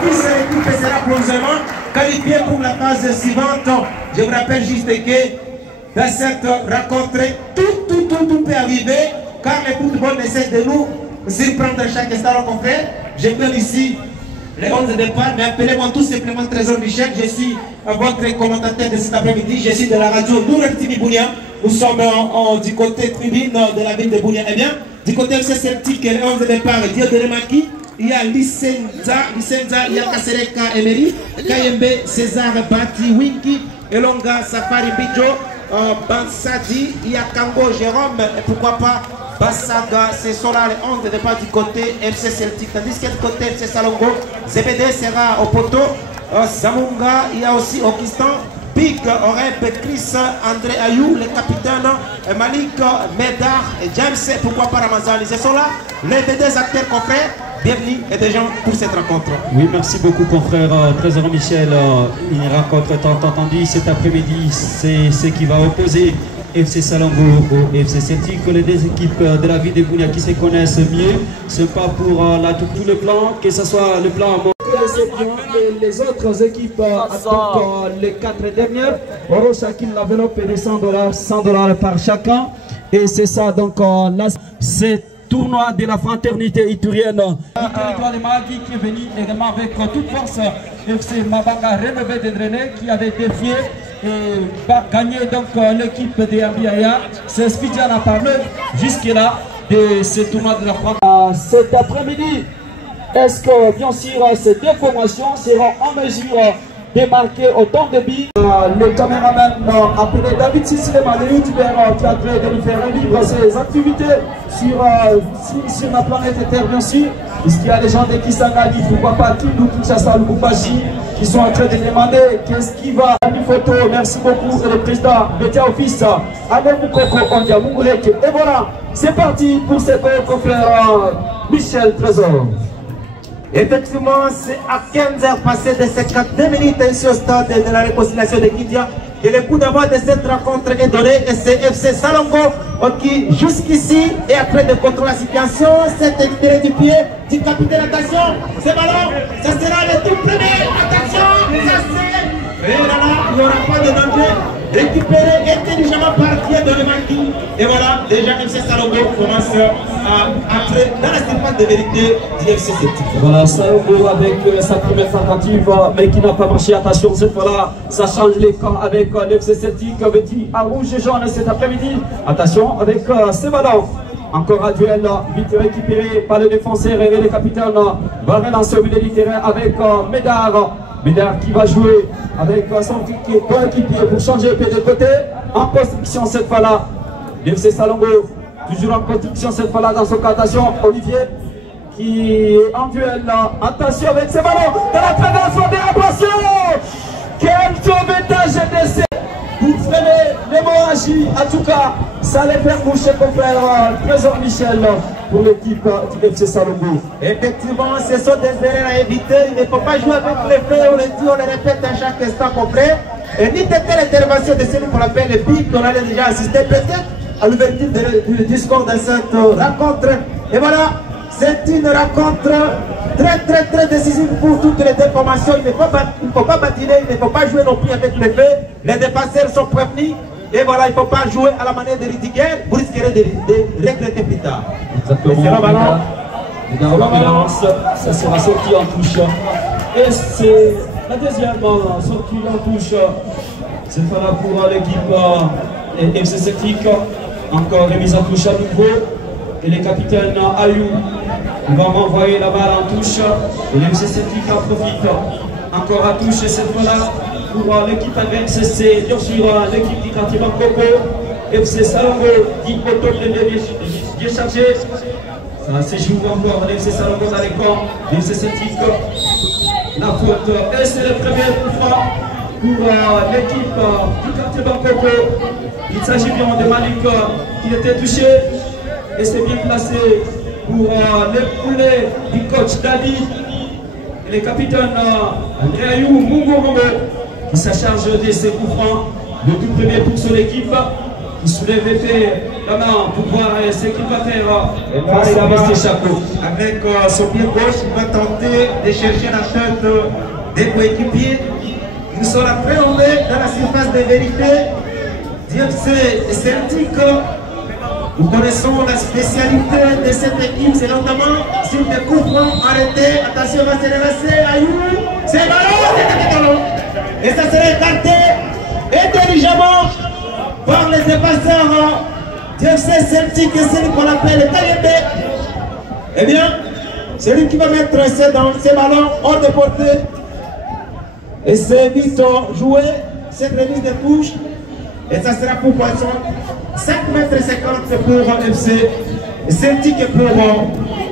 D'office, l'équipe sera provisoirement qualifiée pour la phase suivante. Je vous rappelle juste que dans cette rencontre, tout peut arriver, car le football ne cesse de nous surprendre chaque instant, mon confrère. Je peux ici les 11 de départ, mais appelez-moi tout simplement Trésor Michel. Je suis votre commentateur de cet après-midi. Je suis de la radio Nouvelle TV Bunia. Nous sommes du côté tribune de la ville de Bunia. Eh bien, du côté FC Celtic, les 11 de départ, Dieu de Remaki, il y a Licenza, il y a Kasereka Emery, Kayembe, César Bati, Winky, Elonga, Safari Bidjo, Bansadi, il y a Kango, Jérôme, et pourquoi pas Bassaga, ce sont là les 11 de départ du côté FC Celtic, tandis que du côté FC Salongo, ZBD sera au poteau, Zamunga, il y a aussi Augustin, Big, Oreb, Chris, André Ayou, les capitaines, Malik, Medar, James, pourquoi pas Ramazan, ce sont là les deux acteurs confrères. Bienvenue et des gens pour cette rencontre. Oui, merci beaucoup confrère Trésor Michel. Une rencontre tant entendue cet après-midi, c'est ce qui va opposer FC Salongo au FC Celtic. Les deux équipes de la ville de Bunia qui se connaissent mieux. Ce n'est pas pour tout le plan, que ce soit le plan et les autres équipes attendent les 4 dernières auront chacune l'enveloppe de $100 par chacun. Et c'est ça donc c'est tournoi de la fraternité iturienne. Le territoire de Mahagi qui est venu également avec toute force. FC Mabanga relevé de Drené qui avait défié et gagné donc l'équipe de Ambiaya. C'est Spidjan a parlé jusque-là de ce tournoi de la fraternité. Cet après-midi, est-ce que bien sûr ces deux formations seront en mesure de marquer autant de buts? Le caméraman appelé David Sissilema, le youtubeur qui a créé de lui faire vivre ses activités sur la planète Terre, bien sûr, puisqu'il y a des gens de Kisangani, pourquoi pas Kindu, Kinshasa, Lubumbashi, qui sont en train de demander qu'est-ce qui va. Une photo, merci beaucoup, et le président Betia Office, Adem Moukoko, Ondia Mungurek. Et voilà, c'est parti pour ce confrère Michel Trésor. Effectivement, c'est à 15h passées de 52 minutes ici au stade de la réconciliation de Kindia. Et le coup d'envoi de cette rencontre est donné et c'est FC Salongo qui jusqu'ici est en train de contrôler la situation. C'est libéré du pied du capitaine. Attention, ce ballon, ça sera le tout premier. Attention, ça c'est. Et là, il n'y aura pas de danger. Récupéré intelligemment par Dieu de Remaki. Et voilà, déjà FC Salongo commence à entrer dans la surface de vérité du FC Celtic. Voilà, Salongo avec sa première tentative, mais qui n'a pas marché. Attention, cette fois-là, ça change les camps avec l'FC Celtic, vêtu à rouge et jaune cet après-midi. Attention avec ce ballon. Encore un duel vite récupéré par le défenseur et le capitaine va relancer au milieu du terrain avec Médard. Médard qui va jouer avec son coéquipier pour changer le pied de côté. En construction cette fois-là. l'FC Salongo, toujours en construction cette fois-là dans son cas. Attention, Olivier qui est en duel. Attention avec ses ballons dans la prévention des rapprochements. Quel sauvetage d'essai pour freiner l'hémorragie. En tout cas, ça allait faire boucher confrère Trésor Michel pour l'équipe du FC Salongo. Effectivement, ce sont des erreurs à éviter. Il ne faut pas jouer avec les faits, on le dit, on le répète à chaque instant complet. Et ni telle intervention de celui qu'on appelle le pic, on allait déjà assister peut-être à l'ouverture du score de cette rencontre. Et voilà, c'est une rencontre très décisive pour toutes les deux formations. Il ne faut pas patiner, il ne faut pas jouer non plus avec les faits. Les défenseurs sont prévenus. Et voilà, il ne faut pas jouer à la manière de Ridiger, vous risquerez de regretter plus tard. Exactement. Ça sera sorti en touche. Et c'est la deuxième sortie en touche. Cette fois-là pour l'équipe FC Celtic. Encore remise en touche à nouveau. Et le capitaine Ayou va renvoyer la balle en touche. Et l'FC Celtic en profite. Encore à touche cette fois-là pour l'équipe adverse. C'est bien sûr l'équipe du quartier Bangkoko. FC Salongo qui auto bien chargé. Ça se joue encore l'FC Salongo dans les camps. L'FC Celtic. La faute. Et c'est le premier coup franc pour l'équipe du quartier Bangkoko. Il s'agit bien de Malik qui était touché. Et c'est bien placé pour le poulet du coach Dadi. Et le capitaine Andréayou Mungurumbo qui se charge de ses coups francs. Le tout premier pour son équipe qui soulève la main pour voir ce qu'il va faire. Et Face à Mr. Chapeau. Avec son pied gauche, il va tenter de chercher la tête des coéquipiers. Ils sont appréhendés dans la surface de vérité. DFC Celtic. Nous connaissons la spécialité de cette équipe, c'est notamment sur des coups francs arrêtés. Attention, va se relancer. Ayou, c'est ballon. Et ça sera écarté intelligemment par les défenseurs DFC Celtic et celui qu'on appelle Kayembe. Eh bien, c'est lui qui va mettre ces ballons hors de portée. Et c'est vite joué, cette remise de touche. Et ça sera pour Poisson. 5,50 m pour FC Celtic pour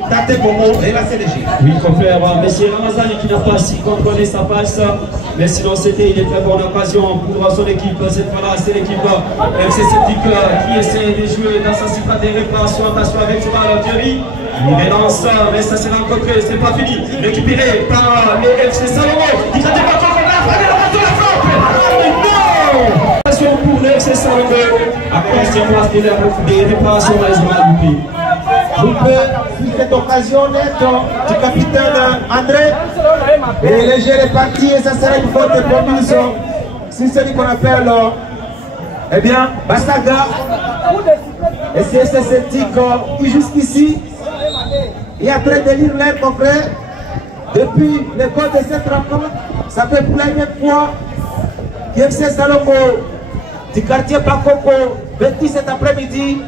Tate Bomo et la CDG. Oui, confrère, M. Ramazani qui n'a pas si contrôlé sa passe, mais sinon c'était une très bonne occasion pour son équipe. Cette fois-là, c'est l'équipe FC Celtic qui essaie de jouer dans sa surface de réparation. Attention avec ce ballon, Thierry. Il élance, mais ça s'est rencontré, c'est pas fini. Récupéré par les FC Salomon. Il va débattre encore la frappe. Non! Pour le FC Salomon, après surface de réparation, Vous pouvez, sur cette occasion nette du capitaine André, et léger est parti et ça sera une faute de promise sur celui qu'on appelle, eh bien, Basaga. Et c'est Celtic qui jusqu'ici est en train de lire l'air concret. Depuis le code de cette rencontre, ça fait pour la première fois qu'FC Salomon du quartier Bakoko vêtit cet après-midi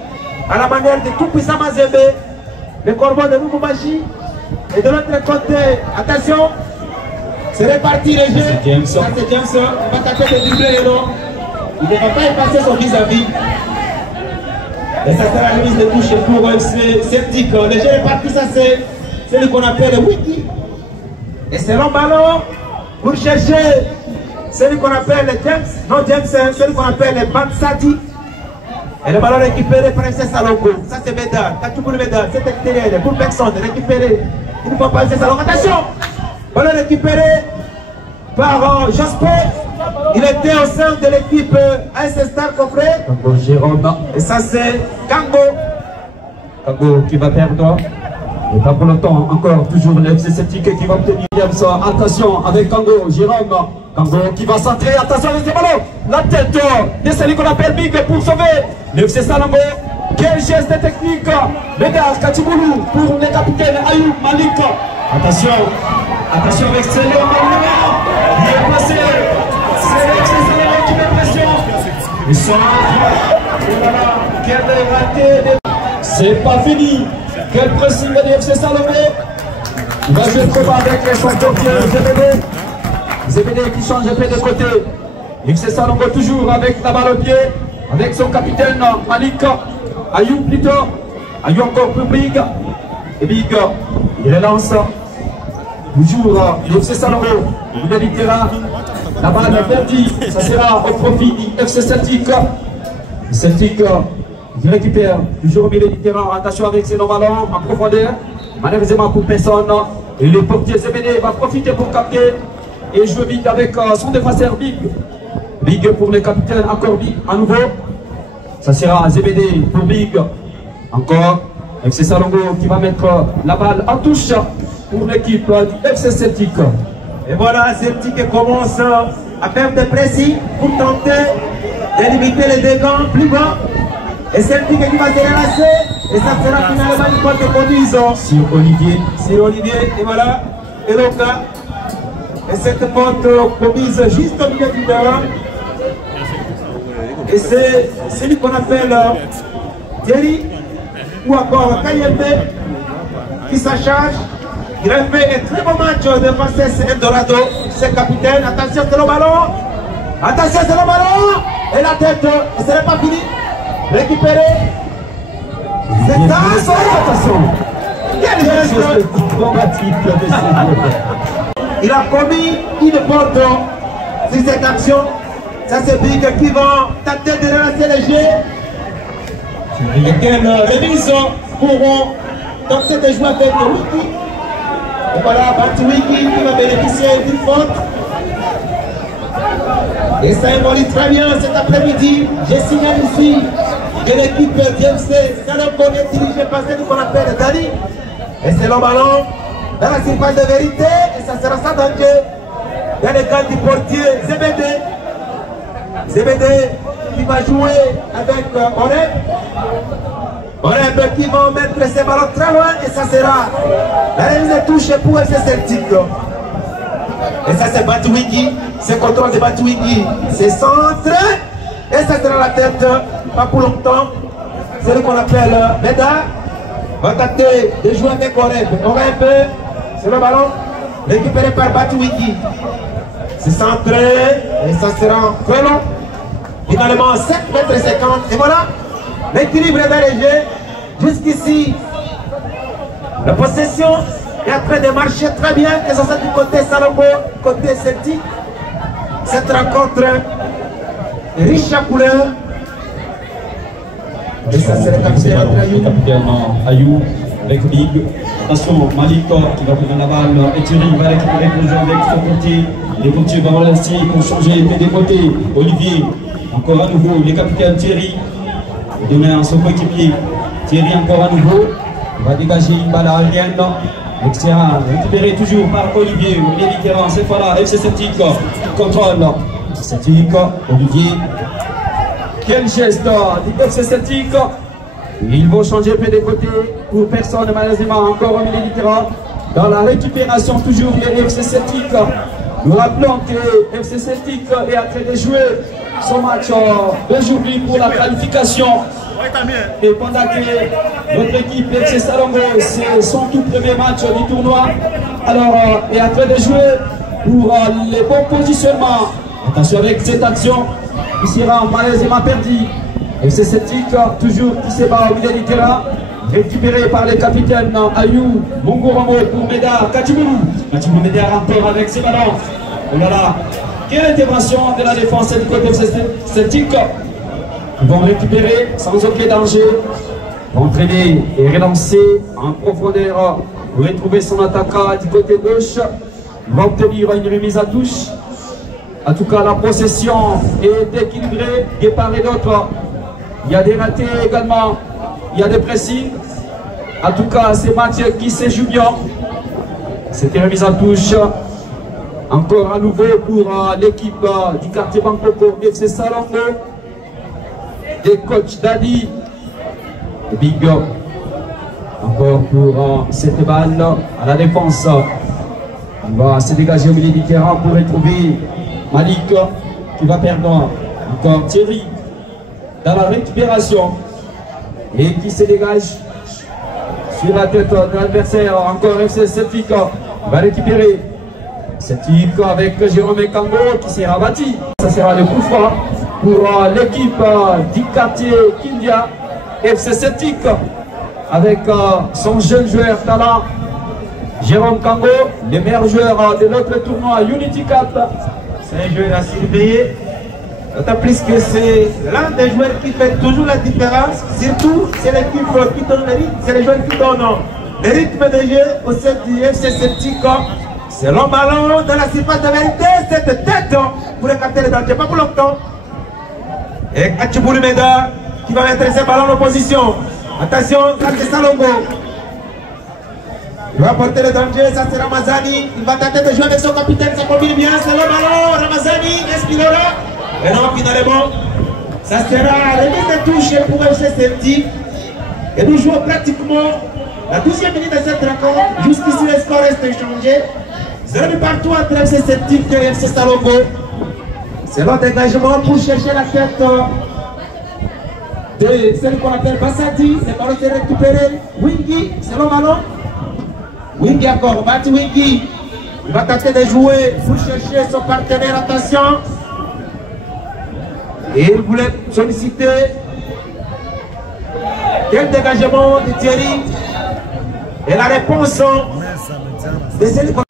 à la manière de tout puissant Mazembe, le corbeau de Lubumbashi. Et de l'autre côté, attention, c'est reparti les jeux. Ça c'est James, il va tenter de dribbler et non. Il ne va pas y passer son vis-à-vis. Et ça sera la remise de touche pour FC Celtic. Le jeu est parti, ça c'est celui qu'on appelle Wiki. Et c'est long ballon pour chercher celui qu'on appelle James, non James, celui qu'on appelle Bansadi. Et le ballon récupéré par FC Salongo. Ça c'est Bédard, Kachouboul Bédard, c'est extérieur pour personne, récupéré. Il ne faut pas FC Salongo. Attention! Ballon récupéré par Jasper. Il était au sein de l'équipe AS Star Confrère. Jérôme. Et ça c'est Kango. Kango qui va perdre. Et pas pour longtemps, encore toujours le FC Celtic qui va obtenir attention avec Kango, Jérôme. Kango qui va centrer, attention avec ce ballon. La tête de celui qu'on appelle Big pour sauver le FC Salongo. Quel geste de technique. Bédard Katiboulou pour le capitaine Ayoub Malik. Attention, attention avec ce ballon. Il est passé. C'est le FC Salongo qui met pression. Ils sont et voilà, quel raté. C'est pas fini. Quel pressing de FC Salomé. Il va jouer trop avec son copier ZBD. ZBD qui change un peu de côté. FC Salomé toujours avec la balle au pied. Avec son capitaine Malik. Ayoub plutôt. Ayoub encore plus Big. Et Big, il relance. Toujours FC Salomé. Il est du terrain. La balle est perdue. Ça sera au profit du FC Celtic. Celtic. Il récupère toujours au milieu du terrain. Attention avec ses longs ballons en profondeur. Malheureusement pour personne. Et le portier ZBD va profiter pour capter et jouer vite avec son défenseur Big. Big pour le capitaine, encore Big à nouveau. Ça sera ZBD pour Big. Encore FC Salongo qui va mettre la balle en touche pour l'équipe du FC Celtic. Et voilà, Celtic commence à faire des pressings pour tenter de limiter les dégâts plus bas. Et Celtic qui va se relancer. Et ça sera finalement une faute de conduise Sur Olivier. Sur Olivier. Et voilà. Et donc là. Et cette faute commise juste au milieu du terrain. Et c'est celui qu'on appelle Thierry. Ou encore Kayembe. Qui s'en charge. Il a fait un très bon match de Frances Eldorado. C'est capitaine. Attention, c'est le ballon. Attention, c'est le ballon. Et la tête. Et ce n'est pas fini. Récupéré. C'est ça, attention. Quel geste il a commis une faute sur cette action. Ça c'est Big qui va tenter de relancer les jeux. Et quelle remise pour tenter de jouer avec Wiki. Et voilà, Bati Wiki qui va bénéficier d'une faute. Et ça évolue très bien cet après-midi. Je signale ici que l'équipe d'FC Salongo est dirigée par celui qu'on appelle Dali. Et c'est le ballon dans la surface de vérité. Et ça sera sans danger. Dans les gants du portier Zébédé. Zébédé qui va jouer avec Oreb. Oreb qui va mettre ses ballons très loin. Et ça sera la remise de touche pour FC Celtic. Et ça c'est Batouigui. C'est contrôle de Batouigui. C'est centre. Et ça sera la tête. Pas pour longtemps. C'est ce qu'on appelle Beda. Va tenter de jouer avec Oreb. Oreb, c'est le ballon récupéré par Batouigui. C'est centré et ça sera très long. Finalement 7 mètres 50. Et voilà, l'équilibre est allégé. Jusqu'ici, la possession est en train de marcher très bien, que ce soit du côté Salongo, du côté Celtic. Cette rencontre riche à couleur. Et ça c'est le capitaine Ayou avec Big. Attention, Malik qui va prendre la balle et Thierry va récupérer pour jouer avec son côté. Les portiers vont relancer pour changer des côtés. Olivier, encore à nouveau, les capitaines Thierry. Donner à son coéquipier. Thierry encore à nouveau. Il va dégager une balle aérienne. L'extérieur récupéré toujours par Olivier. Olivier Mitterrand, cette fois-là, FC Celtic. Contrôle. Celtic, Olivier. Quel geste du FC Celtic. Ils vont changer peu des côtés pour personne malheureusement encore au milieu du terrain. Dans la récupération toujours de FC Celtic. Nous rappelons que FC Celtic est en train de jouer son match d'aujourd'hui pour la qualification. Et pendant que notre équipe FC Salongo, c'est son tout premier match du tournoi, alors est en train de jouer pour les bons positionnements. Attention avec cette action qui sera malheureusement perdue. FC Celtic toujours qui se bat au milieu du terrain, récupéré par les capitaines Ayou, Mongoromo pour Médard, Katimoulou. Katimoulou Médard encore avec ses ballons. Oh là là, quelle intervention de la défense du côté FC Celtic. Ils vont récupérer sans aucun danger, vont entraîner et relancer en profondeur pour retrouver son attaquant du côté gauche. Ils vont obtenir une remise à touche. En tout cas, la possession est équilibrée de part et d'autre. Il y a des ratés également, il y a des pressings. En tout cas, c'est match qui se joue bien. C'était remise à touche. Encore à nouveau pour l'équipe du quartier Bangkoko, FC Salongo. Des coachs Dadi. Big up. Encore pour cette balle à la défense. Il va se dégager au milieu du terrain pour retrouver Malik qui va perdre. Encore Thierry dans la récupération et qui se dégage sur la tête de l'adversaire. Encore FC Celtic va récupérer. Celtic avec Jérôme Kango qui sera bâti. Ça sera le coup franc pour l'équipe du quartier Kindia. FC Celtic avec son jeune joueur talent Jérôme Kango, le meilleur joueur de notre tournoi Unity Cup. C'est un joueur à surveiller. D'autant plus que c'est l'un des joueurs qui fait toujours la différence. Surtout, c'est l'équipe qui donne le rythme, c'est les joueurs qui donnent le rythme de jeu au sein du FC Celtic. C'est le ballon dans la surface de vérité, cette tête pour écarter les dangers, pas pour longtemps. Et Katchiboulou Meda qui va mettre ses ballons en opposition. Attention, Quartier Salongo. Il va porter le danger, ça c'est Ramazani. Il va tenter de jouer avec son capitaine, ça combine bien, c'est le ballon. Ramazani, Espinola. Et non, finalement, ça sera remise de touche pour FC Celtic. Et nous jouons pratiquement la 12e minute de cette rencontre. Jusqu'ici, le score reste échangé. 0 partout entre FC Celtic et FC Salongo. C'est leur dégagement pour chercher la tête de celle qu'on appelle Bassati. Le ballon s'est récupéré. Wingy, c'est le ballon. Wingy encore, Bati Wingy. Il va tenter de jouer pour chercher son partenaire. Attention. Et il voulait solliciter quel dégagement de Thierry. Et la réponse de celle qu'on...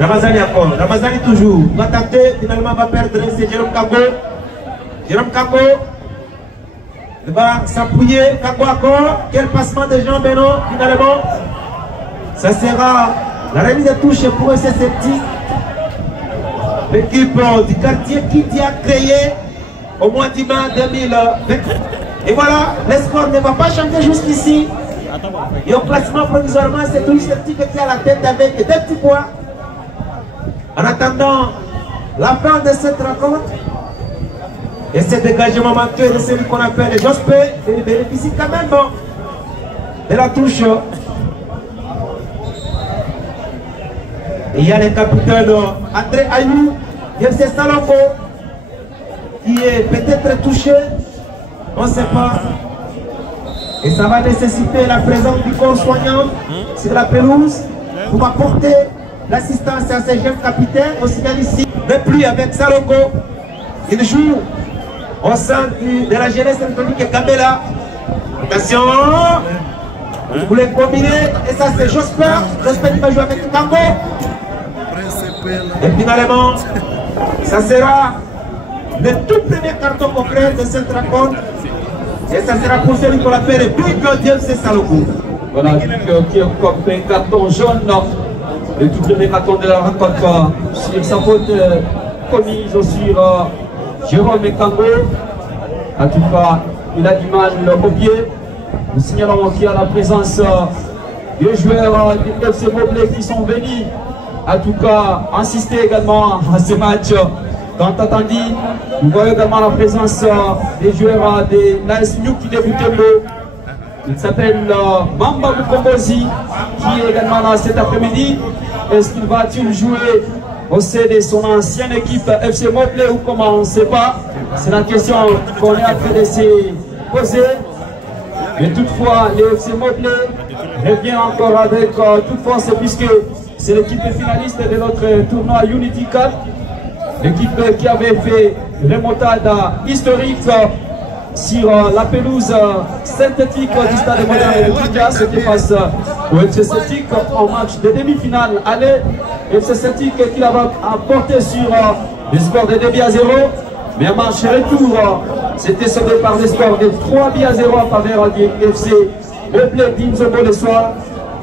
Ramazani encore, Ramazani toujours. Va tenter, finalement va perdre, c'est Jérôme Kango. Jérôme Kango. Il va s'appuyer, Kango encore. Quel passement de jambes, non, finalement. Ça sera la remise de touche pour FC Celtic. L'équipe du quartier qui a créé au mois de mai 2020. Et voilà, le score ne va pas changer jusqu'ici. Et au classement provisoirement, c'est tout Celtic qui est à la tête avec 2 petits points. En attendant la fin de cette rencontre, et ce dégagement manqué de celui qu'on appelle Jospé, il bénéficie quand même de la touche. Et il y a le capitaine André Ayou, FC Salongo, qui est peut-être touché, on ne sait pas. Et ça va nécessiter la présence du corps soignant sur la pelouse pour apporter l'assistance à ces jeunes capitaines. On signale ici, mais plus avec Salongo, il joue au sein de la jeunesse électronique et Gambela. Attention, vous voulez combiner, et ça c'est Josper. Josper qui va jouer avec Tango. Et finalement, ça sera le tout premier carton concret de cette rencontre. Et ça sera pour celui qu'on appelle Big FC Salongo. Voilà, qui a fait un carton jaune, le tout premier carton de la rencontre sur sa faute commise sur Jérôme Kango. En tout cas, il a du mal au pied. Nous signalons qu'il y a la présence des joueurs du FC Mobley qui sont venus, en tout cas, assister également à ce match. Tant attendu, nous voyons également la présence des joueurs de l'AS New qui débutent le. Il s'appelle Mamba Mukombozi, qui est également là cet après-midi. Est-ce qu'il va-t-il jouer au sein de son ancienne équipe FC Mobley ou comment on ne sait pas? C'est la question qu'on est en train de se poser. Mais toutefois, le FC Mobley revient encore avec toute force puisque c'est l'équipe finaliste de notre tournoi Unity Cup. L'équipe qui avait fait une remontada historique sur la pelouse synthétique du stade moderne de Tudia. C'était face au FC Celtic en match de demi-finale aller. FC Celtic qui l'avait emporté sur le score de 2-0. Mais en match retour, c'était sauvé par le score de 3-0 en faveur du FC Mobley d'Inzobo le soir.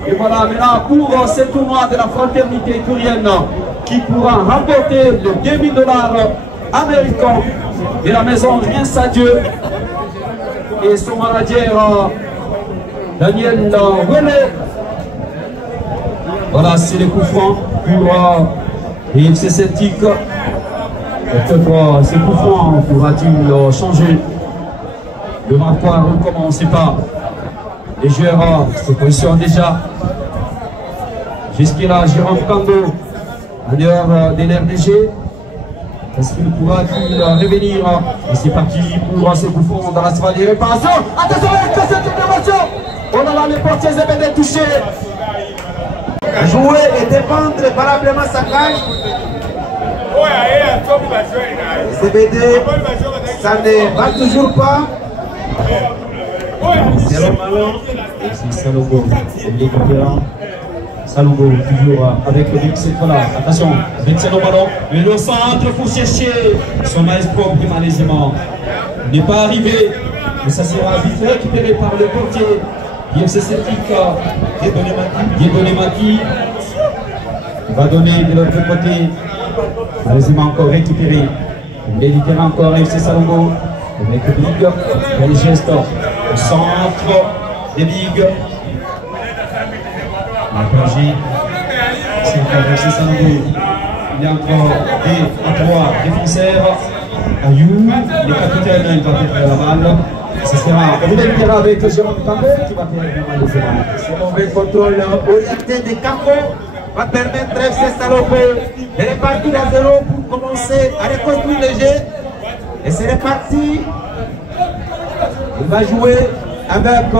Et voilà, maintenant pour ce tournoi de la fraternité tourienne qui pourra remporter le 2000 $ américains de la maison Rien Sadieu et son manager Daniel René. Voilà, c'est les coups francs pour FC Celtic. Peut-être ces coups francs pourra-t-il changer le marquoir ou comment on ne sait pas. Les joueurs se positionnent déjà. Jusqu'à là, Jérôme Kango, à l'heure de l'RDG. Est-ce qu'il pourra-t-il revenir? Et c'est parti pour ce coup franc dans la salle de réparation. Attention avec cette intervention. On a là les portiers ZBD touchés. Jouer et défendre valablement sa cage. ZBD, ça ne va toujours pas. C'est le ballon. C'est Salongo, récupérant. Salongo, toujours avec le but cette fois-là. Attention, Vincent au ballon. Mais le centre pour chercher son maestro malaisément. Il n'est pas arrivé. Mais ça sera vite récupéré par le portier. FC Celtic, Dieudonné Maki. Il va donner de l'autre côté. Malaisément encore récupéré. Il évitera encore FC Salongo. Avec le Big, il y a les gestes au centre des Big. La plongée, c'est avec FC Salongo. Il y a encore des 3 défenseurs. Ayou, le capitaine, il va perdre la balle. Ce sera un avec Jérôme Cambo qui va perdre la balle. Ce mauvais contrôle orienté de Cambo va permettre à FC Salongo de repartir à 0 pour commencer à reconstruire le jeu. Et c'est reparti. Il va jouer avec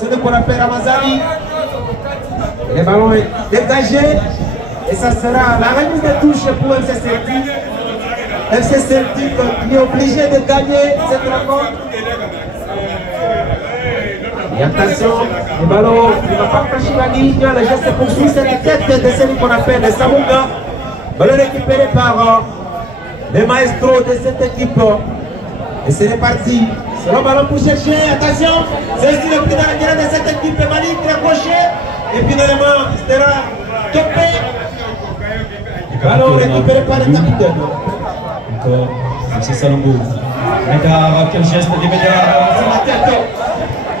celui qu'on appelle Ramazani. Le ballon est dégagé. Et ça sera la remise de touche pour FC Celtic. FC Celtic qui est obligé de gagner cette rencontre. Et attention, le ballon ne va pas franchir la ligne. Le geste se poursuit. C'est la tête de celui qu'on appelle Samunga. Ballon récupéré par le maestro de cette équipe. Et c'est reparti. C'est le ballon pour chercher. Attention, c'est ici le plus dans la guerre de cette équipe. Malik raccroché. Et finalement, c'était topé. Ballon récupéré par le capitaine. Encore, c'est Salongo. Médard, quel geste de Médard sur la tête.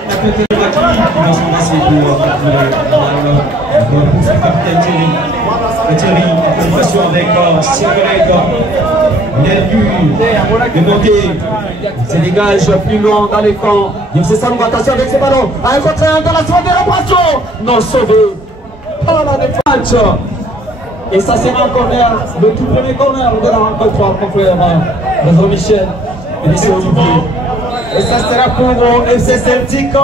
La tête de Maki qui va s'embrasser pour son capitaine Thierry. Et Thierry, en collaboration avec ses collègues. Il est dû de monter. Il se dégage plus loin dans les camps. Il fait ça, attention avec ses ballons. Un contre un dans la zone de réparation. Non sauvé. Par la défense. Et ça c'est un corner, le tout premier corner de la rencontre, mon frère Jean-Michel. Et ça sera pour FC Celtic.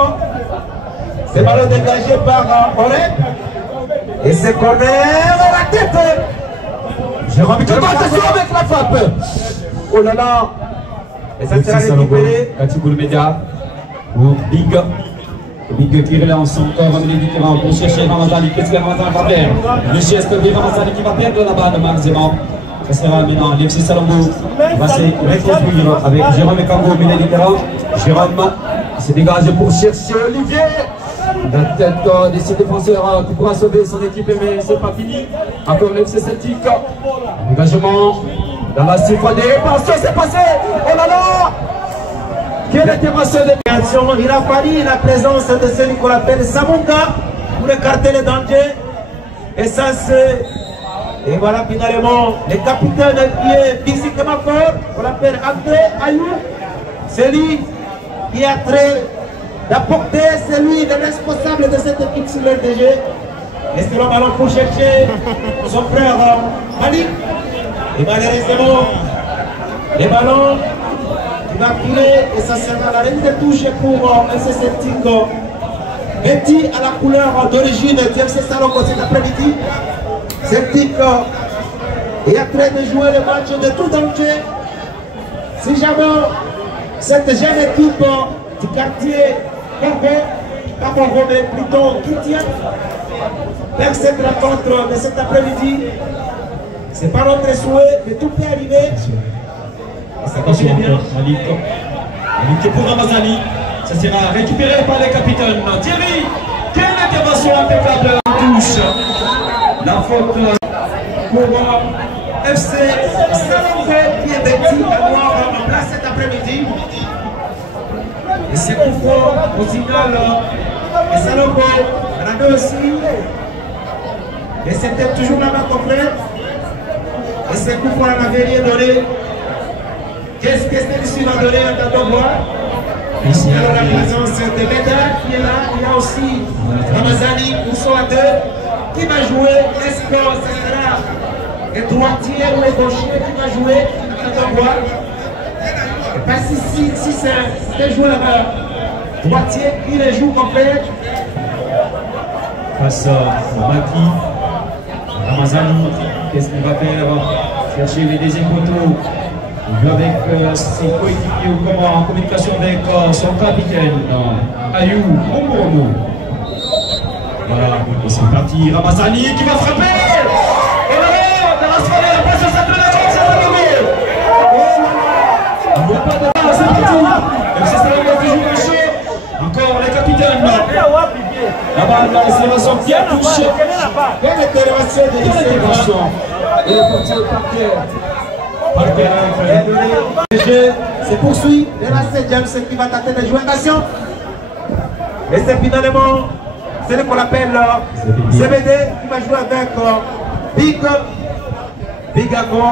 C'est ballon dégagé par Oreb. Et c'est corner à la tête. Jérôme, attention avec la frappe. Oh là là. Et ça sera récupéré. Katiboul Média pour Big. Big qui relance encore au milieu du terrain pour chercher Ramazani. Qu'est-ce que Ramazani va faire? Le geste de Ramazani qui va perdre la balle malheureusement. Ça sera maintenant l'FC Salombo va se reconstruire avec Jérôme et Kango au milieu du terrain. Jérôme se dégage pour chercher Olivier. La tête de ce défenseur qui pourra sauver son équipe, mais c'est pas fini. Encore l'FC Celtic. Engagement dans la siffle des passes, c'est passé. Oh là là! Quelle intervention de réaction? Il a fallu la présence de celui qu'on appelle Samunga pour écarter les dangers. Et ça c'est. Et voilà finalement le capitaine qui est physiquement fort, on l'appelle André Ayou. C'est lui qui a trait d'apporter, c'est lui le responsable de cette équipe sur le DG. Et c'est le ballon pour chercher son frère Malik. Et malheureusement, les ballons qui va filer et ça sera la reine de touche pour FC Celtic. Vêti à la couleur d'origine du FC Salombo cet après-midi. Celtic est en train de jouer le match de tout danger. Si jamais cette jeune équipe du quartier Carbon, mais plutôt qui tient vers cette rencontre de cet après-midi, c'est pas notre souhait, mais tout peut arriver. Attention, Malik. Malik pour Ramazani. Ça sera récupéré par les capitaines. Thierry, quelle intervention impeccable en touche. La faute pour FC Salombo qui est bêti à avoir en place cet après-midi. Et c'est pour au final et Salombo en avait aussi. Et c'était toujours là-bas qu'on fait. Et c'est pour qu'on n'avait rien donné. Qu'est-ce que celui-ci va donner à Tatobois? Ici, alors la présence de Beda qui est là. Il y a aussi Ramazani, Oussoateur, qui va jouer. Est-ce que ce sera le droitier ou le gaucher qui va jouer à Tatobois? Pas si c'est un joueur droitier, il les joue complet. Face à Maki, Ramazani, qu'est-ce qu'il va faire? Chercher les deuxièmes poteaux. Il joue avec ses coéquipiers ou en communication avec son capitaine, Ayou Ombourou. Voilà, et c'est parti. Ramazani qui va frapper. Oh là là, dans la soirée, la passe au centre de la France, c'est Salombo. Il n'y a pas de balle, c'est parti. FC Salombo qui joue le chaud. Encore les capitaines. La balle dans l'accélération qui a touché. Quelle intervention de l'intégration. Et le portier par terre. Le jeu se poursuit. Et là, c'est James qui va tenter de jouer. Attention. Et c'est finalement celui qu'on appelle CBD qui va jouer avec Big Ago.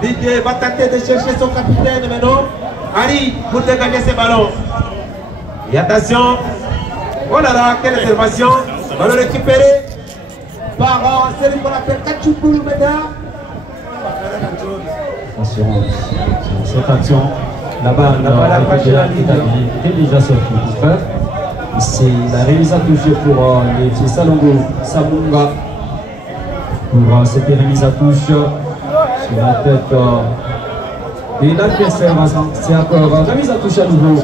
Big va tenter de chercher son capitaine maintenant. Ali pour dégager ses ballons. Et attention. Oh là là, quelle intervention. Ballon récupéré par celui qu'on appelle Kachoukoulou Meda. Attention, cette action, la balle était déjà sortie. C'est la remise à toucher pour les FC Salombo, Samunga. Pour cette remise à touche sur la tête de l'adversaire. C'est encore remise à touche à nouveau.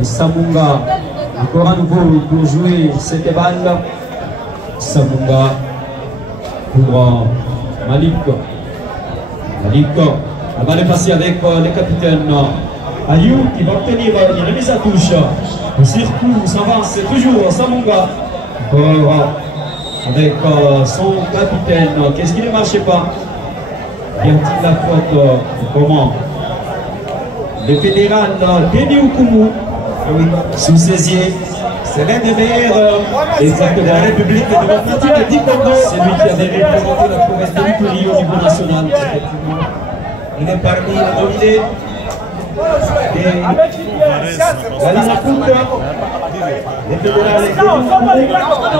Et Samunga, encore à nouveau pour jouer cette balle. Samunga pour Malik. La balle est passée avec les capitaines. Ayou qui va obtenir une remise à touche. Le circuit s'avance toujours Samunga. Encore avec son capitaine. Qu'est-ce qui ne marchait pas? Y a-t-il la faute? Comment? le fédéral Denis Oukoumou, sous 16e. C'est l'un des meilleurs Exactement. de la République démocratique du Congo. C'est lui qui avait représenté la province de l'Ituri au niveau national. Effectivement. Il est parmi les dominés. La ligne à foot, les fédérales,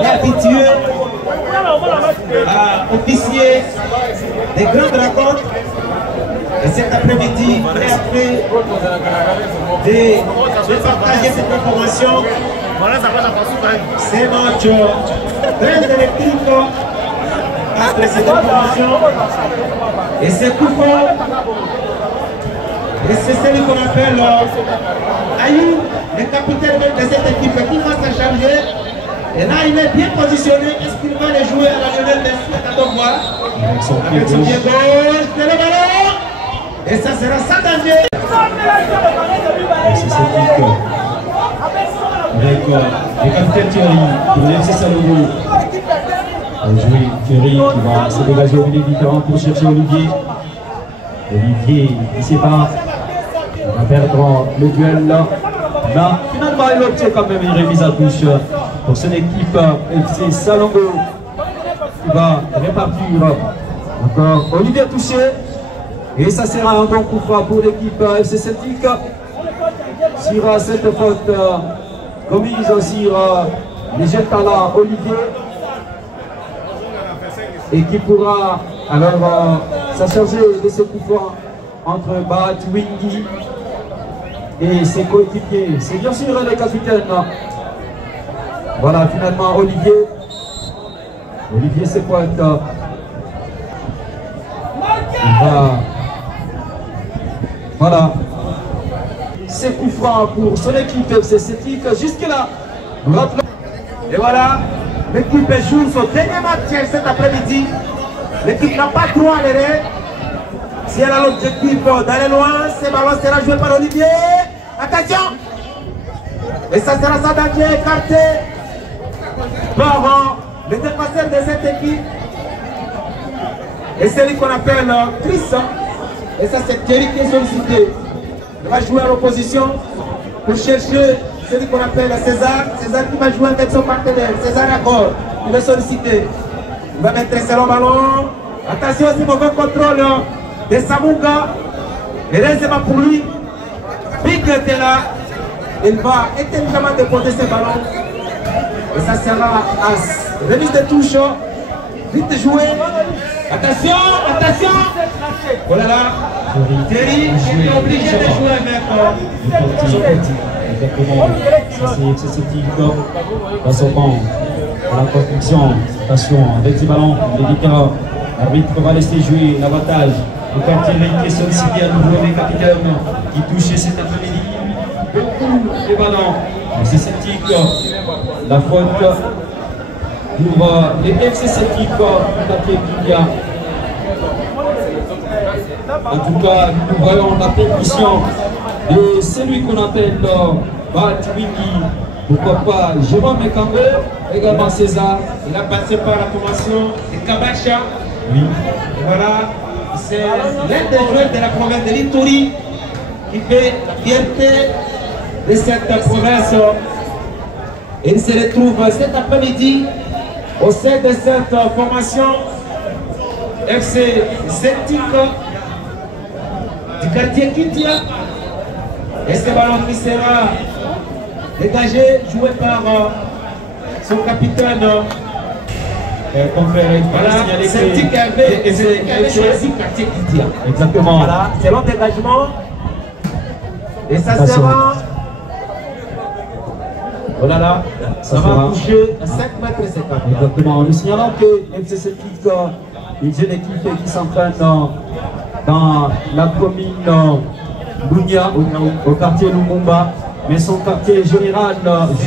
habitués à officier des grandes rencontres. Et cet après-midi, après de partager cette information, c'est un match très électrique entre ces deux formations. Et c'est tout fort. Et c'est celui qu'on appelle Ayou, le capitaine de cette équipe qui va s'en charger. Et là, il est bien positionné. Est-ce qu'il va les jouer à la Lionel Messi? Attends voir. Avec son pied gauche, c'est le ballon. Et ça sera sans danger. C'est cette équipe avec le capitaine Thierry pour l'FC Salongo. Jouer Thierry qui va se dégager au milieu différent pour chercher Olivier. Olivier, il ne sait pas. Il va perdre le duel là. Là, finalement, il obtient quand même une remise à touche pour son équipe FC Salongo qui va répartir encore Olivier touché. Et ça sera un bon coup franc pour l'équipe FC Celtic sur cette faute commise sur les jeunes talents Olivier et qui pourra alors s'acharger de ce coup franc entre Bat Wingi et ses coéquipiers. C'est bien sûr le capitaine. Voilà, finalement Olivier se pointe. Il va. Voilà. C'est coup franc pour son équipe FC Celtic. Jusque-là. Et voilà, l'équipe joue son dernier match cet après-midi. L'équipe n'a pas droit à l'erreur. Si elle a l'objectif d'aller loin, ce ballon sera joué par Olivier. Attention! Et ça sera sans danger, écarté par le défenseur de cette équipe. Et celui qu'on appelle Chris. Et ça, c'est Thierry qui est sollicité. Il va jouer à l'opposition pour chercher celui qu'on appelle César. César qui va jouer avec son partenaire. César Accord. Il est sollicité. Il va mettre un seul ballon. Attention, c'est mauvais contrôle de Samunga. Heureusement pour lui, Big était là. Il va intelligemment déposer ce ballon. Et ça sera As. Remise de touche. Vite joué. Attention, attention. Oh là là. Thierry est obligé de jouer avec Exactement. C'est ce type dans son banc. La construction. Attention, avec ce ballon, l'arbitre va laisser jouer l'avantage. Le quartier qui est sollicité à nouveau avec le capitaine qui touche cet après-midi. Beaucoup de ballons. C'est Celtic. La faute pour les FC Celtic, quartier qu'il y a. En tout cas, nous voyons la percussion de celui qu'on appelle Batwiki. Pourquoi pas Jérôme Mekambe, également César. Il a passé par la formation de Kabacha. Oui. Et voilà, c'est l'un des joueurs de la province de l'Ituri qui fait la fierté de cette province. Et il se retrouve cet après-midi au sein de cette formation FC Celtic du quartier Kitia. Et ce ballon qui sera dégagé, joué par son capitaine. Voilà, Celtic avait choisi quartier Kitia. Exactement. Voilà, c'est long dégagement. Et ça sera. Voilà là, ça va toucher à 5 mètres 50. Exactement. Nous signalons que FC Celtic, une jeune équipe qui s'entraîne dans la commune Bunia, au quartier Lumumba, mais son quartier général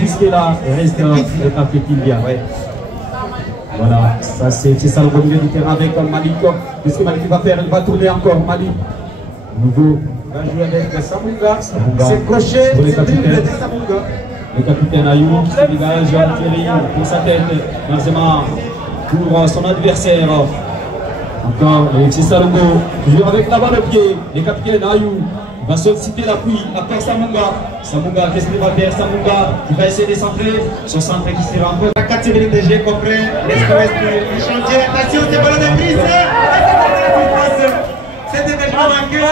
jusque-là reste le quartier Kilia. Voilà, ça c'est ça le milieu du terrain avec Malik. Qu'est-ce que Malik va faire? Il va tourner encore Malik. Nouveau. Il va jouer avec Samunga. C'est crochet, c'est dribble de Samunga. Le capitaine Ayou qui se dégage, Thierry pour sa tête, largement pour son adversaire. Encore le FC Salongo, toujours avec la balle au pied, le capitaine Ayou Il va solliciter l'appui à faire Samunga. Samunga, qu'est-ce qu'il va faire? Samunga qui va essayer de centrer. Son centre qui sera encore. La 4 minutes de jeu complet. L'Est-Ouest du chantier. Attention, c'est ballon de prise. C'est dégagement manqué.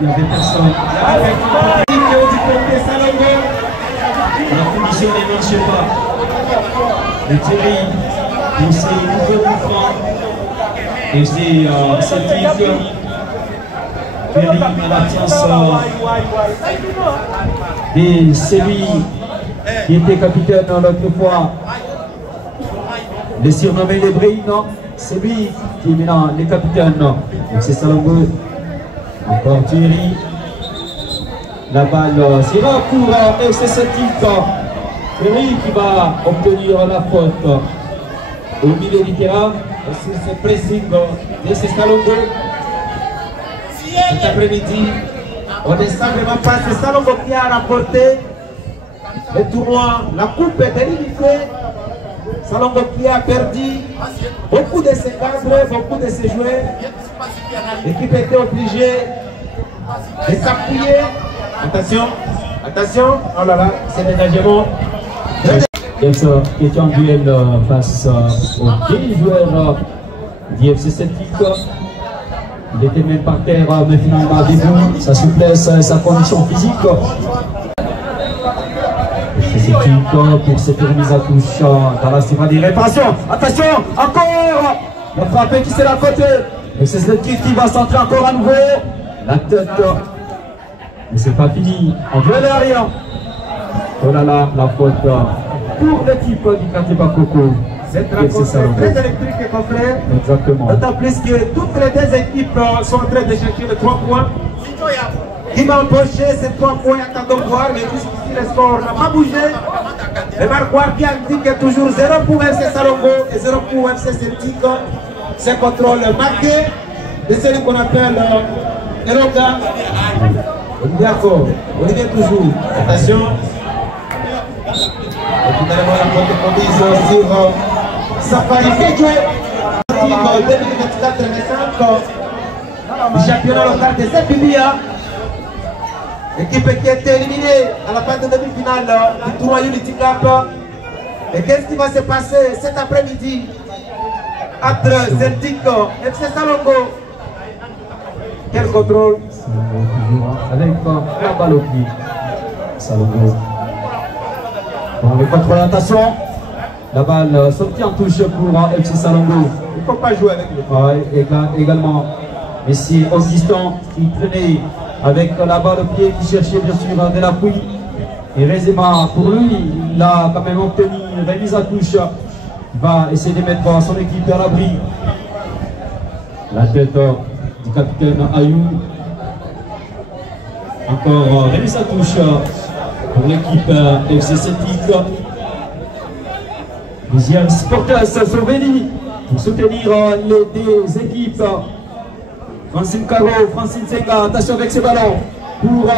Il n'y avait personne. Du côté Salongo. La finition ne marche pas. Et Thierry, pour ses nouveaux mouvements. Et c'est Celtic. Thierry à l'absence de celui qui était capitaine l'autre fois. Le surnommé les Brino, c'est lui qui est maintenant le capitaine. Donc c'est Salongo. Encore Thierry. La balle sera pour FC Celtic. Thierry qui va obtenir la faute au milieu du terrain. Sur ce pressing de ce Salongo. Cet après-midi, on ne sait vraiment pas. C'est Salongo qui a remporté le tournoi. La coupe est délimitée. Salongo qui a perdu beaucoup de ses cadres, beaucoup de ses joueurs. L'équipe était obligée de s'appuyer. Attention, attention. Oh là là, c'est dégagement. Qui est en duel face au vieil joueur d'IFC Celtic. Il était même par terre, mais finalement debout, sa souplesse, sa condition physique. FC Celtic pour cette remise à touche dans la série des réparations. Attention, encore la frappe qui s'est à côté. FC Celtic qui va centrer encore à nouveau. La tête, mais c'est pas fini. On duel derrière. Oh là là, la faute. Pour l'équipe du quartier Bakoko. Cette rencontre est très électrique, mon frère. Exactement. D'autant plus que toutes les deux équipes sont en train de chercher les 3 points. Qui va empocher ces 3 points, attendons voir, mais jusqu'ici le score n'a pas bougé. Le marqueur qui indique toujours 0 pour FC Salongo et 0 pour FC Celtic. C'est contrôle marqué de celui qu'on appelle Eroga. D'accord, on y est toujours. Attention. Et finalement, la contre-condition sur Safari Fidjo. 2024-2025 du championnat local de Zepibia. Équipe qui a été éliminée à la fin de demi-finale du tournoi Unity Cup. Et qu'est-ce qui va se passer cet après-midi entre Celtic et FC Salongo? Quel contrôle? Avec la balle au pied. Salongo. Bon, le contrôle, attention. La balle sortie en touche pour FC Salongo. Il ne faut pas jouer avec le également, Messi Augustin qui traînait avec la balle au pied, qui cherchait bien sûr de l'appui. Et heureusement pour lui, il a quand même obtenu une remise à touche. Il va essayer de mettre son équipe à l'abri. La tête du capitaine Ayou. Encore remise à touche pour l'équipe FC Celtic. Deuxième supporter Slovénie pour soutenir les deux équipes. Francine Caro, Francine Senga, attention avec ce ballon pour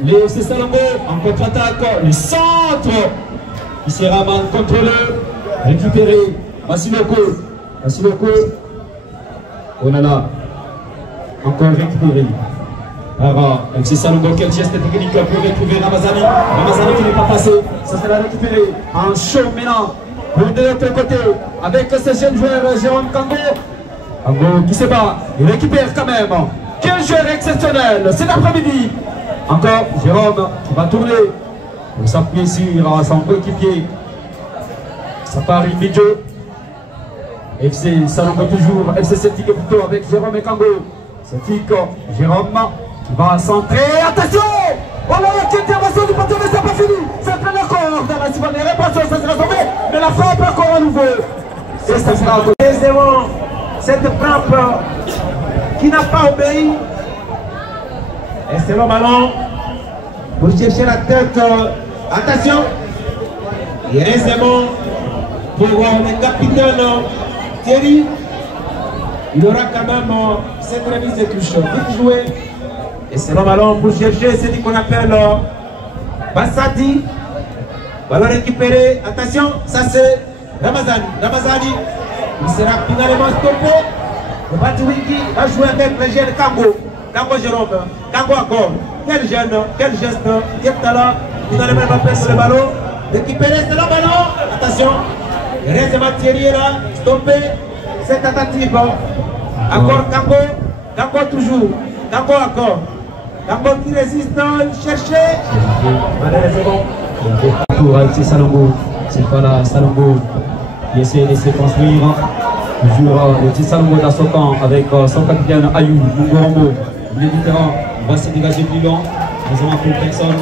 les FC Salongo en contre-attaque. Le centre qui sera mal contrôlé, récupéré. Massiloko, oh là là, encore récupéré. Alors, FC Salongo, quel geste technique pour retrouver Ramazani. Ramazani qui n'est pas passé, ça sera récupéré en chaud maintenant. Pour de l'autre côté, avec ce jeune joueur Jérôme Kango. Kango qui se bat, il récupère quand même. Quel joueur exceptionnel cet après-midi. Encore Jérôme qui va tourner pour s'appuyer sur son coéquipier. Safari Fidjo. FC Salongo toujours, FC Celtic plutôt avec Jérôme et Kango. Celtic, Jérôme qui va centrer. Attention! Oh là là, quelle intervention du porteur, mais ça n'a pas fini. C'est plein d'accord dans la seconde réparation, ça sera sauvé. Mais la frappe encore à nouveau. Et ça sera bon. Cette frappe qui n'a pas obéi. Et c'est le ballon pour chercher la tête. Attention. Et heureusement pour le capitaine Thierry, il aura quand même cette remise de touche. Vite joué. Et c'est le ballon pour chercher celui qu'on appelle Bassati. Ballon récupéré. Attention, ça c'est Ramazani. Ramazani, il sera finalement stoppé. Le Batiwiki va jouer avec le jeune Kango. Kango Jérôme, Kango encore. Quel jeune, quel geste, quel talent. Finalement, il va perdre le ballon. L'équipe reste le ballon. Attention. Reste Thierry là. Stopper cette tentative. Encore Kango. Kango toujours. Kango encore. Kango qui résiste. Chercher. Pour FC Salongo. C'est pas là, Salongo qui essaie de se construire. Toujours le FC Salongo dans son camp avec son capitaine Ayou Mungorombo. Les différents va se dégager plus long. Nous avons pour personne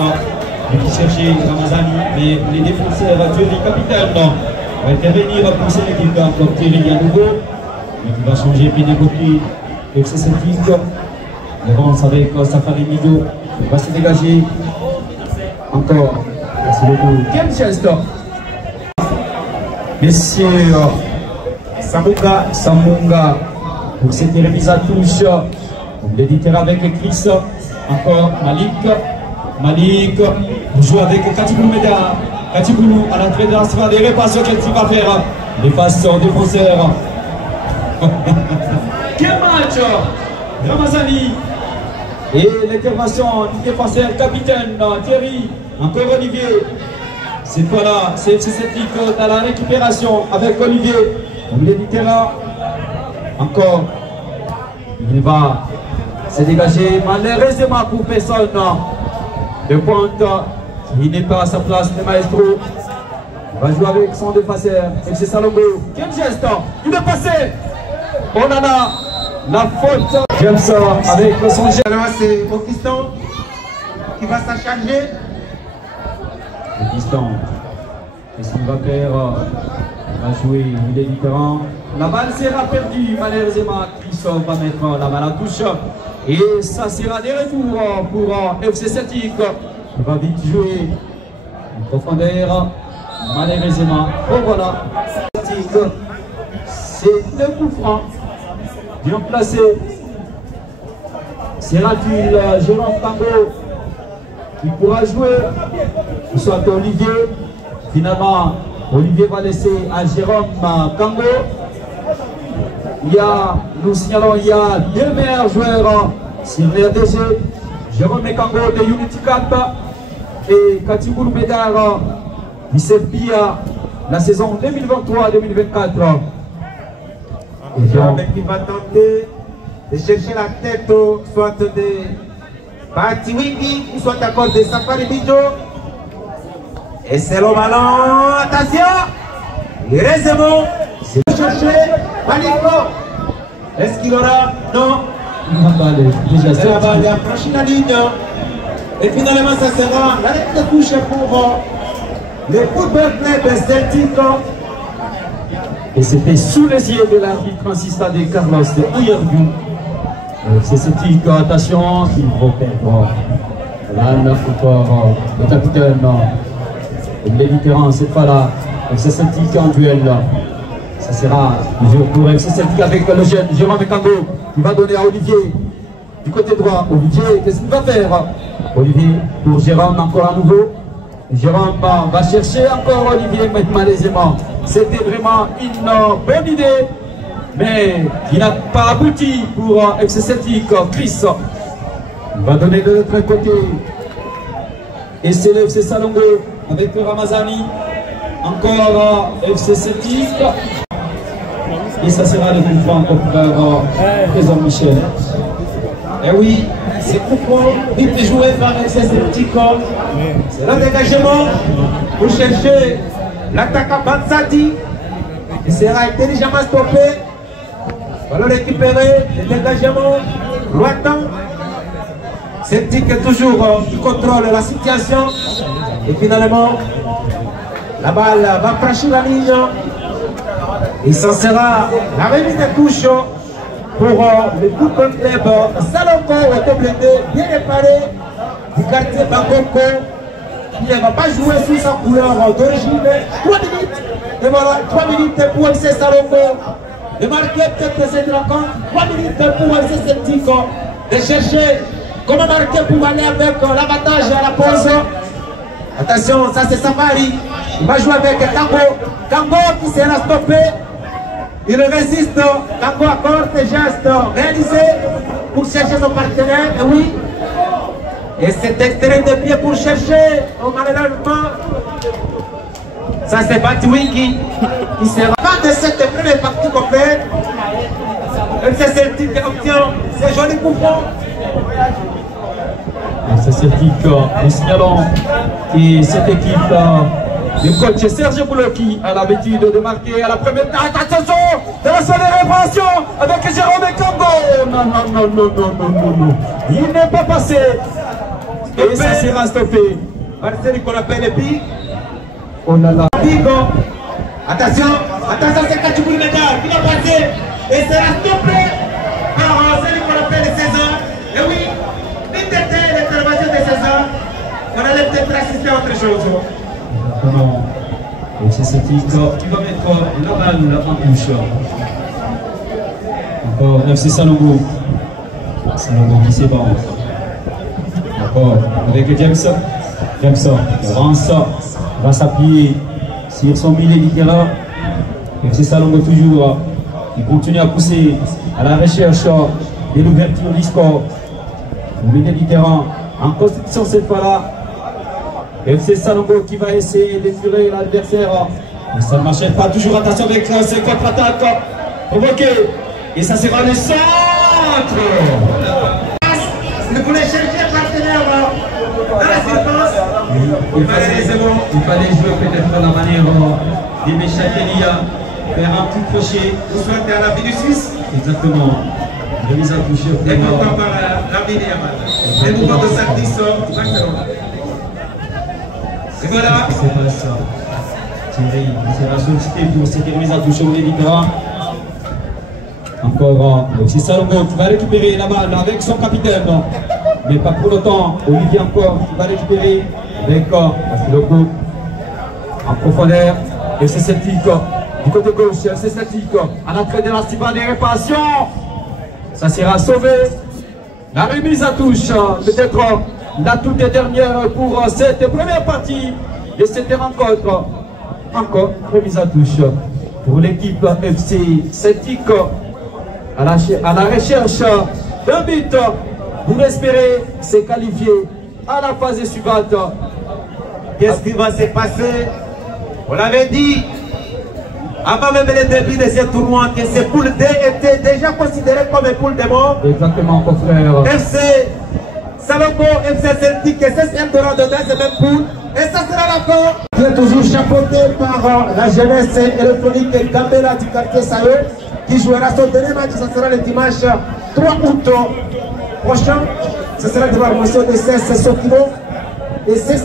qui cherchait Ramazani, mais les défenseurs, Thierry, capitaine, va intervenir pour cette équipe. Donc Thierry à nouveau, mais qui va changer pédagogie. FC Celtic, avance avec Safari Mido, va se dégager encore. Merci beaucoup. Quel geste, messieurs Samunga, pour cette remise à touche. L'éditeur avec Chris, encore Malik, vous jouez avec Katiboulou Meda. Katiboulou à l'entrée de la sphère des répassions qu'il va faire. Les faces défenseurs. Quel match! Ramazani. Et l'intervention du défenseur capitaine Thierry. Encore Olivier. Cette fois-là, c'est FC Celtic dans la récupération avec Olivier. L'éditeur. Encore. Il va se dégager malheureusement pour personne. Le pointe, il n'est pas à sa place, le maestro. Il va jouer avec son défenseur, FC Salongo. Quel geste! Il est passé! On en a la faute. James avec son geste. C'est Augustin qui va s'en charger. Augustin, qu'est-ce qu'il va faire? Il va jouer, il est différent. La balle sera perdue, malheureusement. Christophe va mettre la balle à touche. Et ça sera des retours pour FC Celtic. Il va vite jouer en profondeur. Malheureusement, bon voilà. Celtic, c'est le coup franc. Bien placé. Sera-t-il Jérôme Kango qui pourra jouer? Ou soit Olivier. Finalement, Olivier va laisser à Jérôme Kango. Nous signalons, il y a deux meilleurs joueurs sur l'RDG, Jérôme Kango de Unity Cup et Katiboulou Médard du CFP la saison 2023-2024. Jérôme qui va tenter de chercher la tête, soit de Batiwiki, ou soit encore de Safari Bidjo. Et c'est le ballon, attention, heureusement, c'est chercher Maliko. Est-ce qu'il aura? Non. La balle a franchi la ligne. Et finalement, ça sera l'arrêt de touche pour le football club Celtic. Et c'était sous les yeux de l'arbitre insistant de Carlos de Ouyergu. C'est Celtic, attention, il faut perdre. Là, encore le capitaine. Il est différent cette fois-là. C'est Celtic en duel. Ça sera toujours pour FC Celtic avec le jeune Jérôme Kango qui va donner à Olivier du côté droit. Olivier, qu'est-ce qu'il va faire? Olivier pour Jérôme encore à nouveau. Jérôme va chercher encore Olivier, mais malheureusement, c'était vraiment une bonne idée, mais qui n'a pas abouti pour FC Celtic. Chris va donner de l'autre côté. Et c'est le FC Salongo avec Ramazani. Encore FC Celtic. Et ça sera le coup franc pour Trésor Michel. Et oui, c'est coup franc, vite joué par FC Celtic. C'est le dégagement pour chercher l'attaquant Bansati. Il sera intelligemment stoppé. On va le récupérer, le dégagement, lointain. Celtic est toujours qui contrôle la situation. Et finalement, la balle va franchir la ligne. Et ça sera la remise de touche pour le football club Salongo, autoblindé, bien réparé du quartier Bangoko, qui ne va pas jouer sous sa couleur d'origine. 3 minutes, et voilà, 3 minutes pour FC Salongo. De marquer peut-être cette rencontre, 3 minutes pour FC Celtic, de chercher comment marquer pour aller avec l'avantage à la pause. Attention, ça c'est Safari. Il va jouer avec Kango. Kango qui sera stoppé. Il résiste. Kango accorde des gestes réalisés pour chercher son partenaire, et oui. Et c'est extérieur de pied pour chercher, malheureusement. Ça c'est Batiwi qui sera pas de cette première partie complète. FC Celtic obtient ces jolis coupons. FC Celtic, nous signalons que cette équipe, le coach Serge Bouloki a l'habitude de marquer à la première. Attention, de la seule réparation avec Jérôme Kambo. Non. Il n'est pas passé. Et ça sera stoppé. Marcel qu'on appelle Epi. Oh là là. Attention, c'est Kachoukouli Medar qui va passer et sera stoppé par celui qu'on appelle César. Et oui, une des l'intervention de César, on allait peut-être assister à autre chose. Exactement. Et c'est Celtic qui va mettre la balle en touche. Encore FC Salongo. Salongo qui s'ébat. D'accord, avec James va s'appuyer sur son milieu de terrain. FC Salongo toujours, il continue à pousser à la recherche de l'ouverture du score. Le milieu du terrain en construction cette fois-là. FC Salongo qui va essayer de tirer l'adversaire. Mais ça ne marche pas, toujours attention avec ces contre-attaques provoquées. Et ça sera le centre. Vous voulez chercher un partenaire dans la séquence. Il fallait jouer peut-être de la manière de Méchatelia, faire un petit crochet. Vous souhaitez à la vie du Suisse. Exactement. Remise à toucher. Et pourquoi par la vie de Yamal. Les mouvements de Sardi sortent. Et voilà. C'est pas ça. Thierry, il sera sollicité pour cette remise à toucher au début. Encore, c'est Salomon qui va récupérer la balle avec son capitaine. Mais pas pour longtemps. Olivier encore qui va récupérer avec le coup en profondeur. Et c'est Celtic du côté gauche. C'est Celtic à l'entrée de la cible des réparations. Ça sera sauvé. La remise à touche, peut-être la toute dernière pour cette première partie de cette rencontre. Encore remise à touche pour l'équipe FC Celtic. À la recherche d'un but pour espérer se qualifier à la phase suivante. Qu'est-ce qui va se passer? On l'avait dit avant même le début de ce tournoi que ces poules D étaient déjà considérées comme une poule de mort. Exactement, mon frère. FC Salongo, FC Celtic et CSM Eldorado dans cette même poule. Et ça sera la fin. Qui est toujours chapeauté par la jeunesse électronique Gambela du quartier Sayo, qui jouera son dernier match. Ça sera le dimanche 3 août prochain. Ce sera devant la motion de 16 Sokino. Et c'est